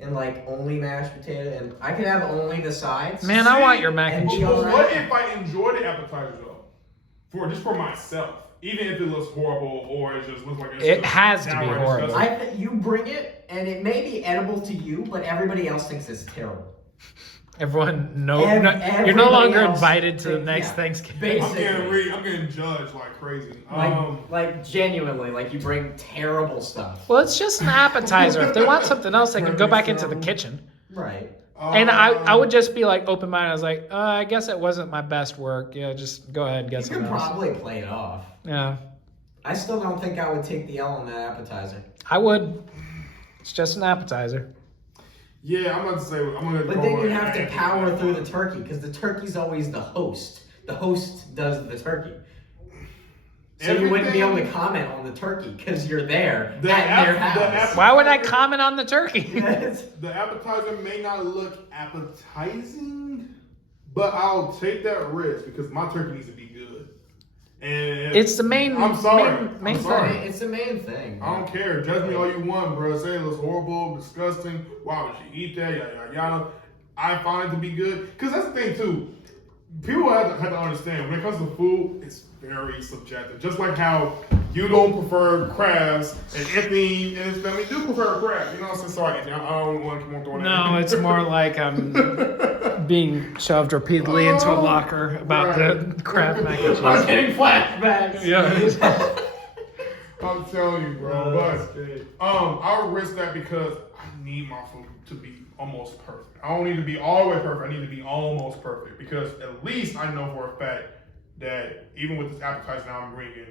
and like only mashed potato and I could have only the sides. Man, I want your mac and And cheese. be all But right. what if I enjoy the appetizer though? Just for myself. Even if it looks horrible or it just looks like it's It just has to be downright horrible. disgusting. You bring it and it may be edible to you, but everybody else thinks it's terrible. Everyone you're Everybody no longer else invited to the thinks- next yeah. Thanksgiving. I'm getting judged like crazy. Like genuinely, like you bring terrible stuff. Well, it's just an appetizer. If they want something else, they can go back into the kitchen. Right. And I would just be like open-minded. I was like, I guess it wasn't my best work. Yeah, just go ahead and get You something could else. probably play it off. Yeah, I still don't think I would take the L on that appetizer. I would. It's just an appetizer. Yeah, I'm about to say I'm gonna. But go then you with have to Anthony. power through the turkey because the turkey's always the host. The host does the turkey. So you wouldn't be able to comment on the turkey because you're there at their house. Why would I comment on the turkey? Yes. The appetizer may not look appetizing, but I'll take that risk because my turkey needs to be good. And It's the main. I'm sorry. Main I'm sorry. thing. It's the main thing. I don't care. Judge me all you want, bro. Say it looks horrible, disgusting. Why would you eat that? Yada yada yada. I find it to be good because that's the thing too. People have to understand when it comes to food, it's very subjective. Just like how you don't prefer crabs, and Anthony and his family do prefer crabs. You know what I'm saying? Sorry, Anthony. I don't want to keep on throwing that. No, it's more like I'm being shoved repeatedly into a locker about the Kraft mac and cheese. I'm getting flashbacks. Yeah. I'm telling you, bro. But I'll risk that because I need my food to be almost perfect. I don't need to be all the way perfect. I need to be almost perfect because at least I know for a fact that even with this appetizer now I'm bringing,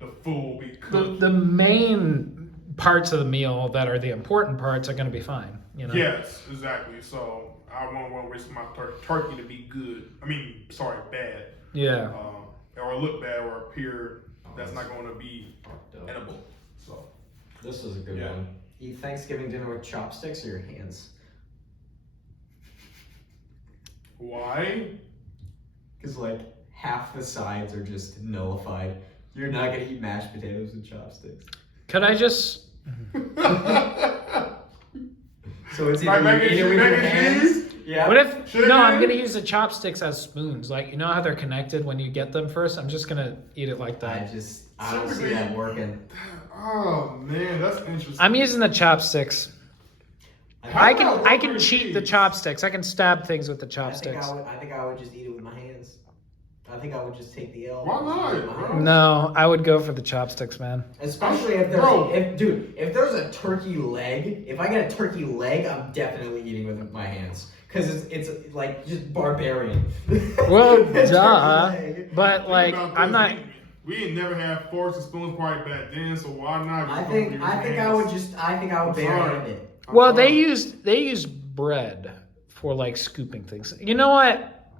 the food will be cooked. The main parts of the meal that are the important parts are going to be fine. You know. Yes, exactly. So I won't want to risk my turkey to be good. Bad. Yeah. Or look bad or appear that's not going to be edible. So This is a good Yeah. one. Eat Thanksgiving dinner with chopsticks or your hands? why? Because like half the sides are just nullified. You're not gonna eat mashed potatoes with chopsticks. Could I just? So it's Like either mac you and eat it with cheese, your mac and hands. cheese? Yeah. What if? Chicken? No, I'm gonna use the chopsticks as spoons. Like you know how they're connected when you get them first. I'm just gonna eat it like I that. don't see that working. Oh man, that's interesting. I'm using the chopsticks. How I about can mac and cheat the cheese? chopsticks. I can stab things with the I think chopsticks. I would just eat it with my hands. I think I would just take the L. Why not, Eat it with my bro? hands. No, I would go for the chopsticks, man. Especially if there's Bro. if there's a turkey leg, if I get a turkey leg, I'm definitely eating with my hands. Cause it's like just barbarian. Well, Turkey duh. leg. But Think like, about I'm this, not. We ain't never had forks and spoons probably back then, so why not? just I go think with I your would hands? just I think I would I'm bare sorry. hand it. I'm Well, sorry. they use bread for like scooping things. You know what?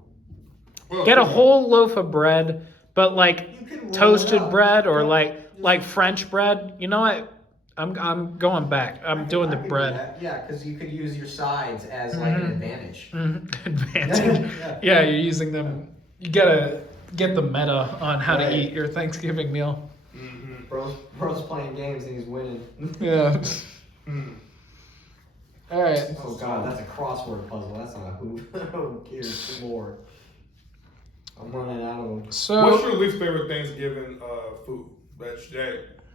Well, Get a whole loaf of bread, but like You can roll it toasted up. bread or like French bread. You know what? I'm going back. I'm doing the I could do bread. that. Yeah, because you could use your sides as like an advantage. Advantage. Yeah, you're using them. You gotta get the meta on how to Right. eat your Thanksgiving meal. Mhm. Bro's playing games and he's winning. Yeah. Mm. All right. Oh god, that's a crossword puzzle. That's not a who. Oh dear lord. I'm running out of them. So What's your least favorite Thanksgiving food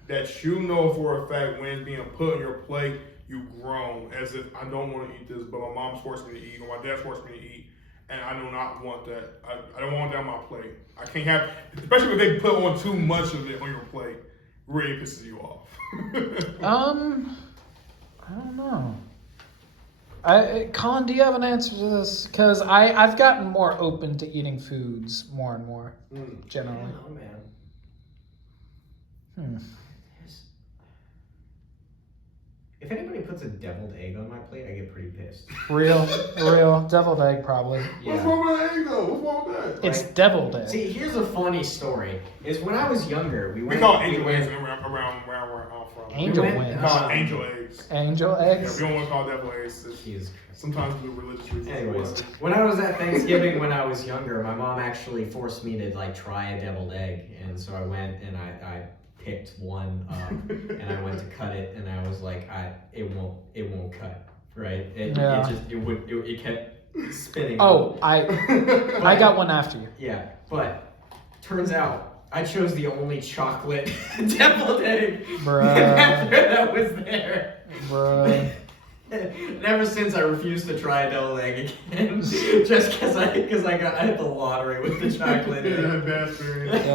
that you know for a fact when it's being put on your plate, you groan as if I don't want to eat this, but my mom's forced me to eat or my dad's forced me to eat, and I do not want that. I don't want that on my plate. I can't have, especially if they put on too much of it on your plate, really pisses you off. I don't know. Colin, do you have an answer to this? Because I've gotten more open to eating foods more and more, generally. Oh man. If anybody puts a deviled egg on my plate, I get pretty pissed. Real deviled egg, probably. What's wrong with egg though? What's wrong with that? It's deviled egg. See, here's a funny story. Is when I was younger, We call angel eggs around where I'm from. Angel we went, wings. We call it angel eggs. Angel Yeah, eggs. we don't want to call it devil eggs. Jesus. Sometimes we do religious reasons. Anyways, when I was at Thanksgiving when I was younger, my mom actually forced me to like try a deviled egg, and so I went and I picked one up and I went to cut it, and I was like, it won't cut, right? It kept spinning. Oh, I got one after you. Yeah, but turns out I chose the only chocolate deviled egg that was there. Bruh. And ever since I refused to try a deviled egg again, just because I hit the lottery with the chocolate. Yeah, bad experience.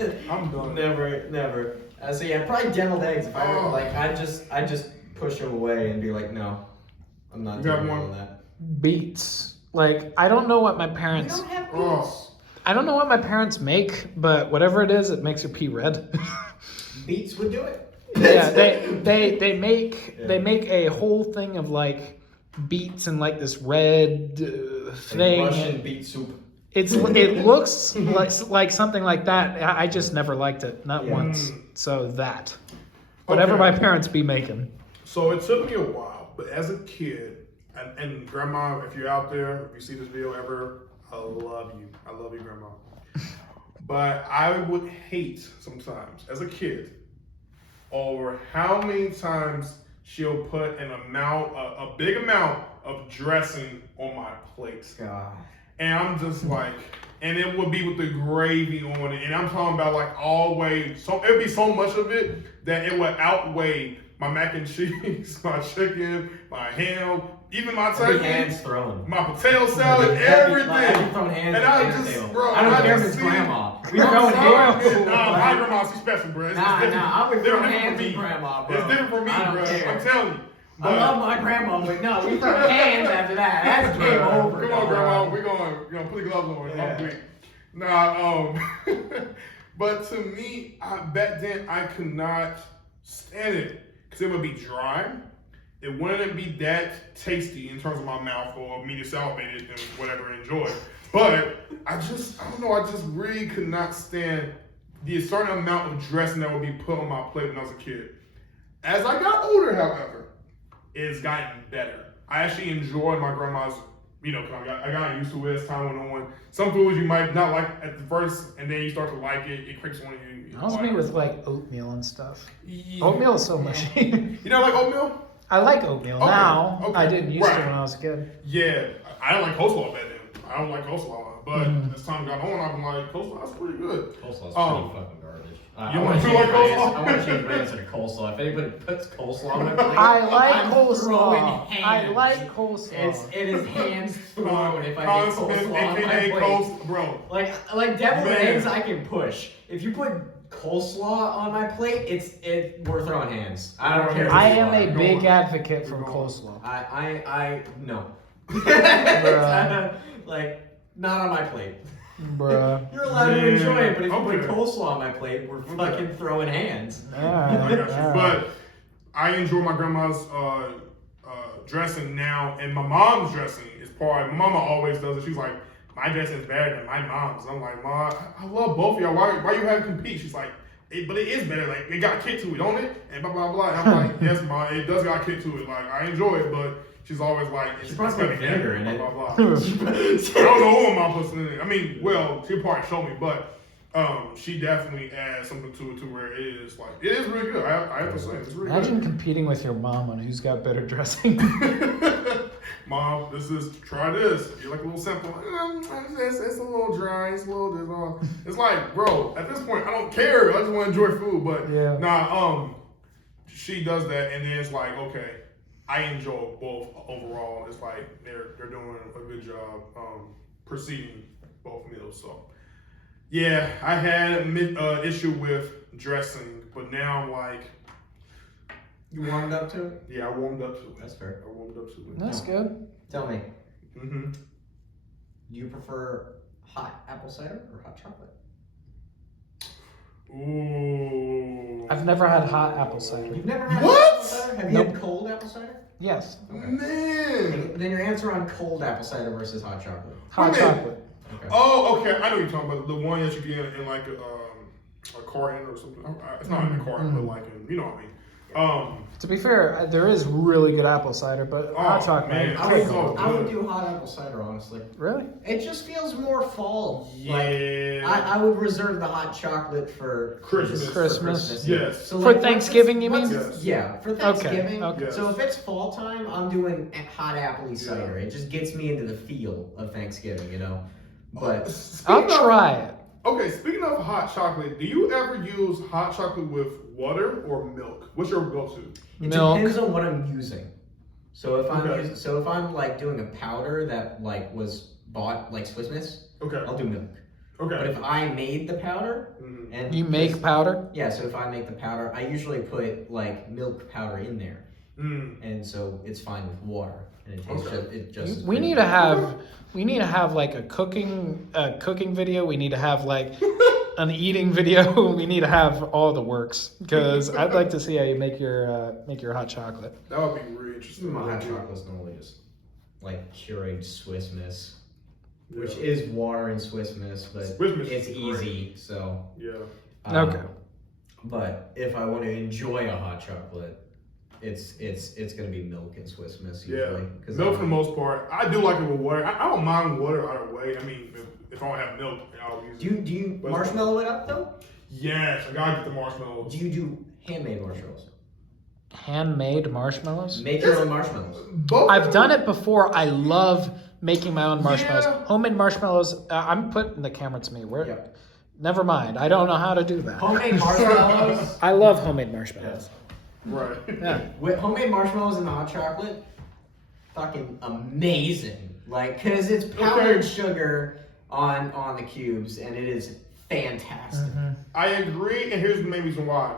Yeah. I'm done. Never. So yeah, probably deviled eggs. If I were, like, I just push them away and be like, no, I'm not doing all that. Beets. Like, I don't know what my We parents. don't have beets. I don't know what my parents make, but whatever it is, it makes your pee red. Beets would do it. Yeah, they make a whole thing of like beets and like this red thing. Like Russian beet soup. It looks like something like that. I just never liked it, not once. So that, whatever my parents be making. So it took me a while, but as a kid, and Grandma, if you're out there, if you see this video ever, I love you. I love you, Grandma. But I would hate sometimes, as a kid, over how many times she'll put a big amount of dressing on my plate. God. And I'm just like, and it would be with the gravy on it. And I'm talking about like all the way, so it'd be so much of it that it would outweigh my mac and cheese, my chicken, my ham, even my turkey, Hands thrown. my potato salad, everything. I've thrown hands And at I the just, table. bro, I don't care if just it's see- grandma. We I'm throwing sorry. hands. Nah, my grandma's special, bro. It's different. I would throw Different hands for me. at grandma, bro. It's different for me, I don't bro. care. I'm telling you. I love my grandma, but no, we throw hands after that. That's game over. Come on, grandma. We're going to put the gloves on. Yeah. I'm weak. Nah, but to me, back then, I could not stand it because it would be dry. It wouldn't be that tasty in terms of my mouth or me to salivate it and whatever enjoy. But I don't know, I just really could not stand the certain amount of dressing that would be put on my plate when I was a kid. As I got older, however, it's gotten better. I actually enjoyed my grandma's, I got used to it as time went on. Some foods you might not like at the first, and then you start to like it. It creeps on you. That was me with like oatmeal and stuff. Yeah. Oatmeal is so mushy. You don't like oatmeal? I like oatmeal Okay, now. okay, I didn't used to right. when I was a kid. Yeah, I don't like coleslaw back then. I don't like coleslaw, but as time got on, I've been like, coleslaw's pretty good. Coleslaw's pretty Um, fucking garbage. you I want want to to like change coleslaw? I want to change my answer to coleslaw. If anybody puts coleslaw on my plate, I like I'm coleslaw. throwing I hands. like coleslaw. It is hands thrown if I Colin get Smith, coleslaw on my aka plate. Coast, bro. Like deviled Man. eggs, I can push. If you put coleslaw on my plate, we're throwing hands. I don't care. I if you am a are. big advocate for Go on. coleslaw. I no. Bruh. Like not on my plate. Bruh. You're allowed to Yeah, enjoy it, but if you okay. put coleslaw on my plate, we're fucking throwing hands. I got you. Alright. But I enjoy my grandma's dressing now, and my mom's dressing is part. My mama always does it. She's like, my dressing is better than my mom's. I'm like, Ma, I love both of y'all. Why you having to compete? She's like, but it is better. Like, it got a kick to it, don't it? And blah blah blah. And I'm like, yes, Ma, it does got a kick to it. Like, I enjoy it, but she's always like, it's probably gonna put be vinegar better. in Blah it. blah blah. I don't know who my puts in it. I mean, well, she probably showed me, but she definitely adds something to it to where it is like it is really good. I have to say, it's really Imagine good. competing with your mom on who's got better dressing. Mom, try this. You're like a little simple. It's a little dry. It's a little this. It's like, bro, at this point, I don't care. I just want to enjoy food. But she does that, and then it's like, okay, I enjoy both overall. It's like they're doing a good job proceeding both meals. So, yeah, I had an issue with dressing, but now I'm like, You warmed up to it? yeah, I warmed up to it. That's fair. I warmed up to it. That's good. Tell me, Mm-hmm. do you prefer hot apple cider or hot chocolate? Ooh. I've never had hot apple cider. You've never had What? hot apple cider? Have you Nope. had cold apple cider? Yes. Man. Then your answer on cold apple cider versus hot chocolate. Hot Wait a minute. chocolate. Okay. Oh, okay. I know what you're talking about. The one that you get in like a carton or something. It's not in a carton, but like you know what I mean. To be fair, there is really good apple cider, but hot chocolate. man. I Tastes would, so I would good. do hot apple cider, honestly. Really? It just feels more fall. Yeah. Like, I would reserve the hot chocolate for Christmas. for Christmas. Yes. So For like, Thanksgiving, you once mean? it's- Yeah, for Thanksgiving. Okay. Yes. So if it's fall time, I'm doing hot apple cider. It just gets me into the feel of Thanksgiving, you know. But I'll try it. Okay, speaking of hot chocolate, do you ever use hot chocolate with water or milk? What's your go-to? it Milk. depends on what I'm using. So if I'm Okay. so if I'm like doing a powder that like was bought like Swiss Miss, Okay. I'll do milk. But Okay. if I made the powder Mhm. and You make powder? yeah, so if I make the powder, I usually put like milk powder in there, Mm. and so it's fine with water, and it tastes Okay. just. We need to have like a cooking video. We need to have like an eating video. We need to have all the works because I'd like to see how you make your hot chocolate. That would be really interesting. My hot chocolate's normally just like pureed Swiss Miss, Yeah. which is water and Swiss Miss, but Swiss Miss it's is easy. So Yeah. Okay. But if I want to enjoy a hot chocolate, it's gonna be milk and Swiss Miss Yeah. usually. Milk for the most part. I do like it with water. I don't mind water either way. I mean, if I don't have milk, I'll use it. Do you But- marshmallow it up though? Yes, I gotta get the marshmallows. Do you do handmade marshmallows? Handmade marshmallows. Make your own marshmallows. Both I've done it before. I love making my own marshmallows. Yeah. Homemade marshmallows. I'm putting the camera to me. Where? Yep. Never mind. I don't know how to do that. Homemade marshmallows. I love homemade marshmallows. Right. Yeah. With homemade marshmallows and hot chocolate, fucking amazing. Like, cause it's powdered sugar on the cubes, and it is fantastic. I agree, and here's the main reason why.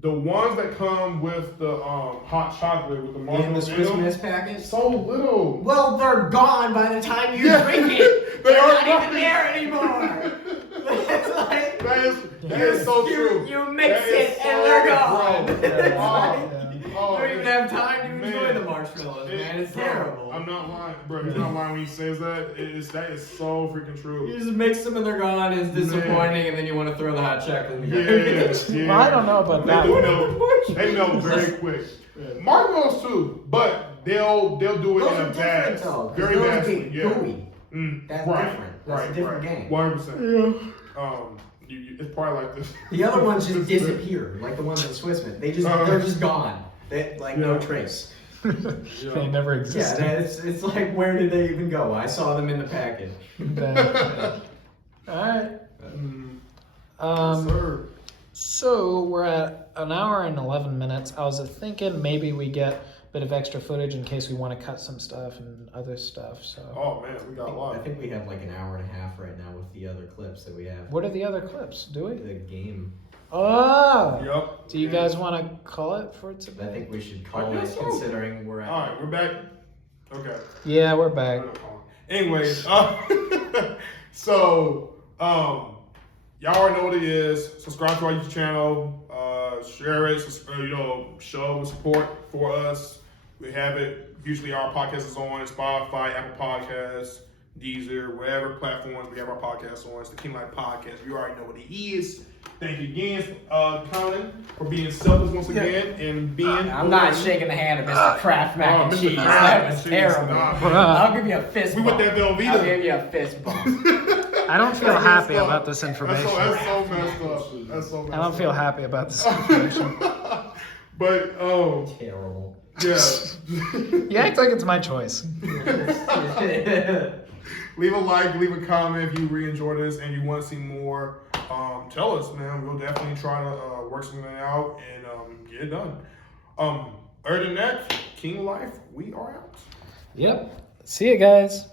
The ones that come with the hot chocolate with the In marshmallows the in Swiss them, Miss package. so little. Well, they're gone by the time you Yeah. drink it. They They're are not gone. even there anymore. It's like That is so true. you mix That it is and so they're gone. gross. It's Oh, like, oh, you don't even have time to enjoy man. the marshmallows, man. It's Bro, terrible. I'm not lying, bro. He's not lying when he says that. That is so freaking true. You just mix them and they're gone. It's disappointing, and then you want to throw the hot chocolate in the Yeah, yeah. Well, I don't know about They that. do melt. They melt very quick. Marshmallows too, but they'll do it Those in are a different batch. though. 'Cause Very those vastly, get yeah. gooey. That's right, different. That's a right, different right. game. 100%. It's probably like this. The other ones just disappear, like the ones in Swiss Miss. They're just gone. No Yeah. trace. They never Yeah, existed. it's like, where did they even go? I saw them in the package. All right. Yes, sir. So we're at an hour and 11 minutes. I was thinking maybe we get a bit of extra footage in case we want to cut some stuff and other stuff. So Oh man, we got a lot. I think we have like an hour and a half right now with the other clips that we have. what are the other clips? Do we? The game. Oh. Yep. Do you guys want to call it for today? I think we should call I it guess so. considering we're at. All right, we're back. Okay. Yeah, we're back. Anyways, so y'all already know what it is. Subscribe to our YouTube channel. Share it. Show support for us. We have it. Usually our podcast is on Spotify, Apple Podcasts, Deezer, wherever platforms we have our podcast on. It's the King Life Podcast. You already know what it is. Thank you again, Colin, for being selfless once again and being. I'm not shaking the hand of Mr. Kraft mac and Mr. cheese. Kraft That and was cheese, terrible. nah. I'll give you a fist We bump. with that Velveeta. I'll give you a fist bump. I don't feel That's happy messed up. about this information. That's so messed up. That's so messed I don't up. feel happy about this information. But Terrible. Yeah. You act like it's my choice. Leave a like, leave a comment if you really enjoyed this and you want to see more. Tell us, man. We'll definitely try to work something out and get it done. Other than that, King Life, we are out. Yep. See you guys.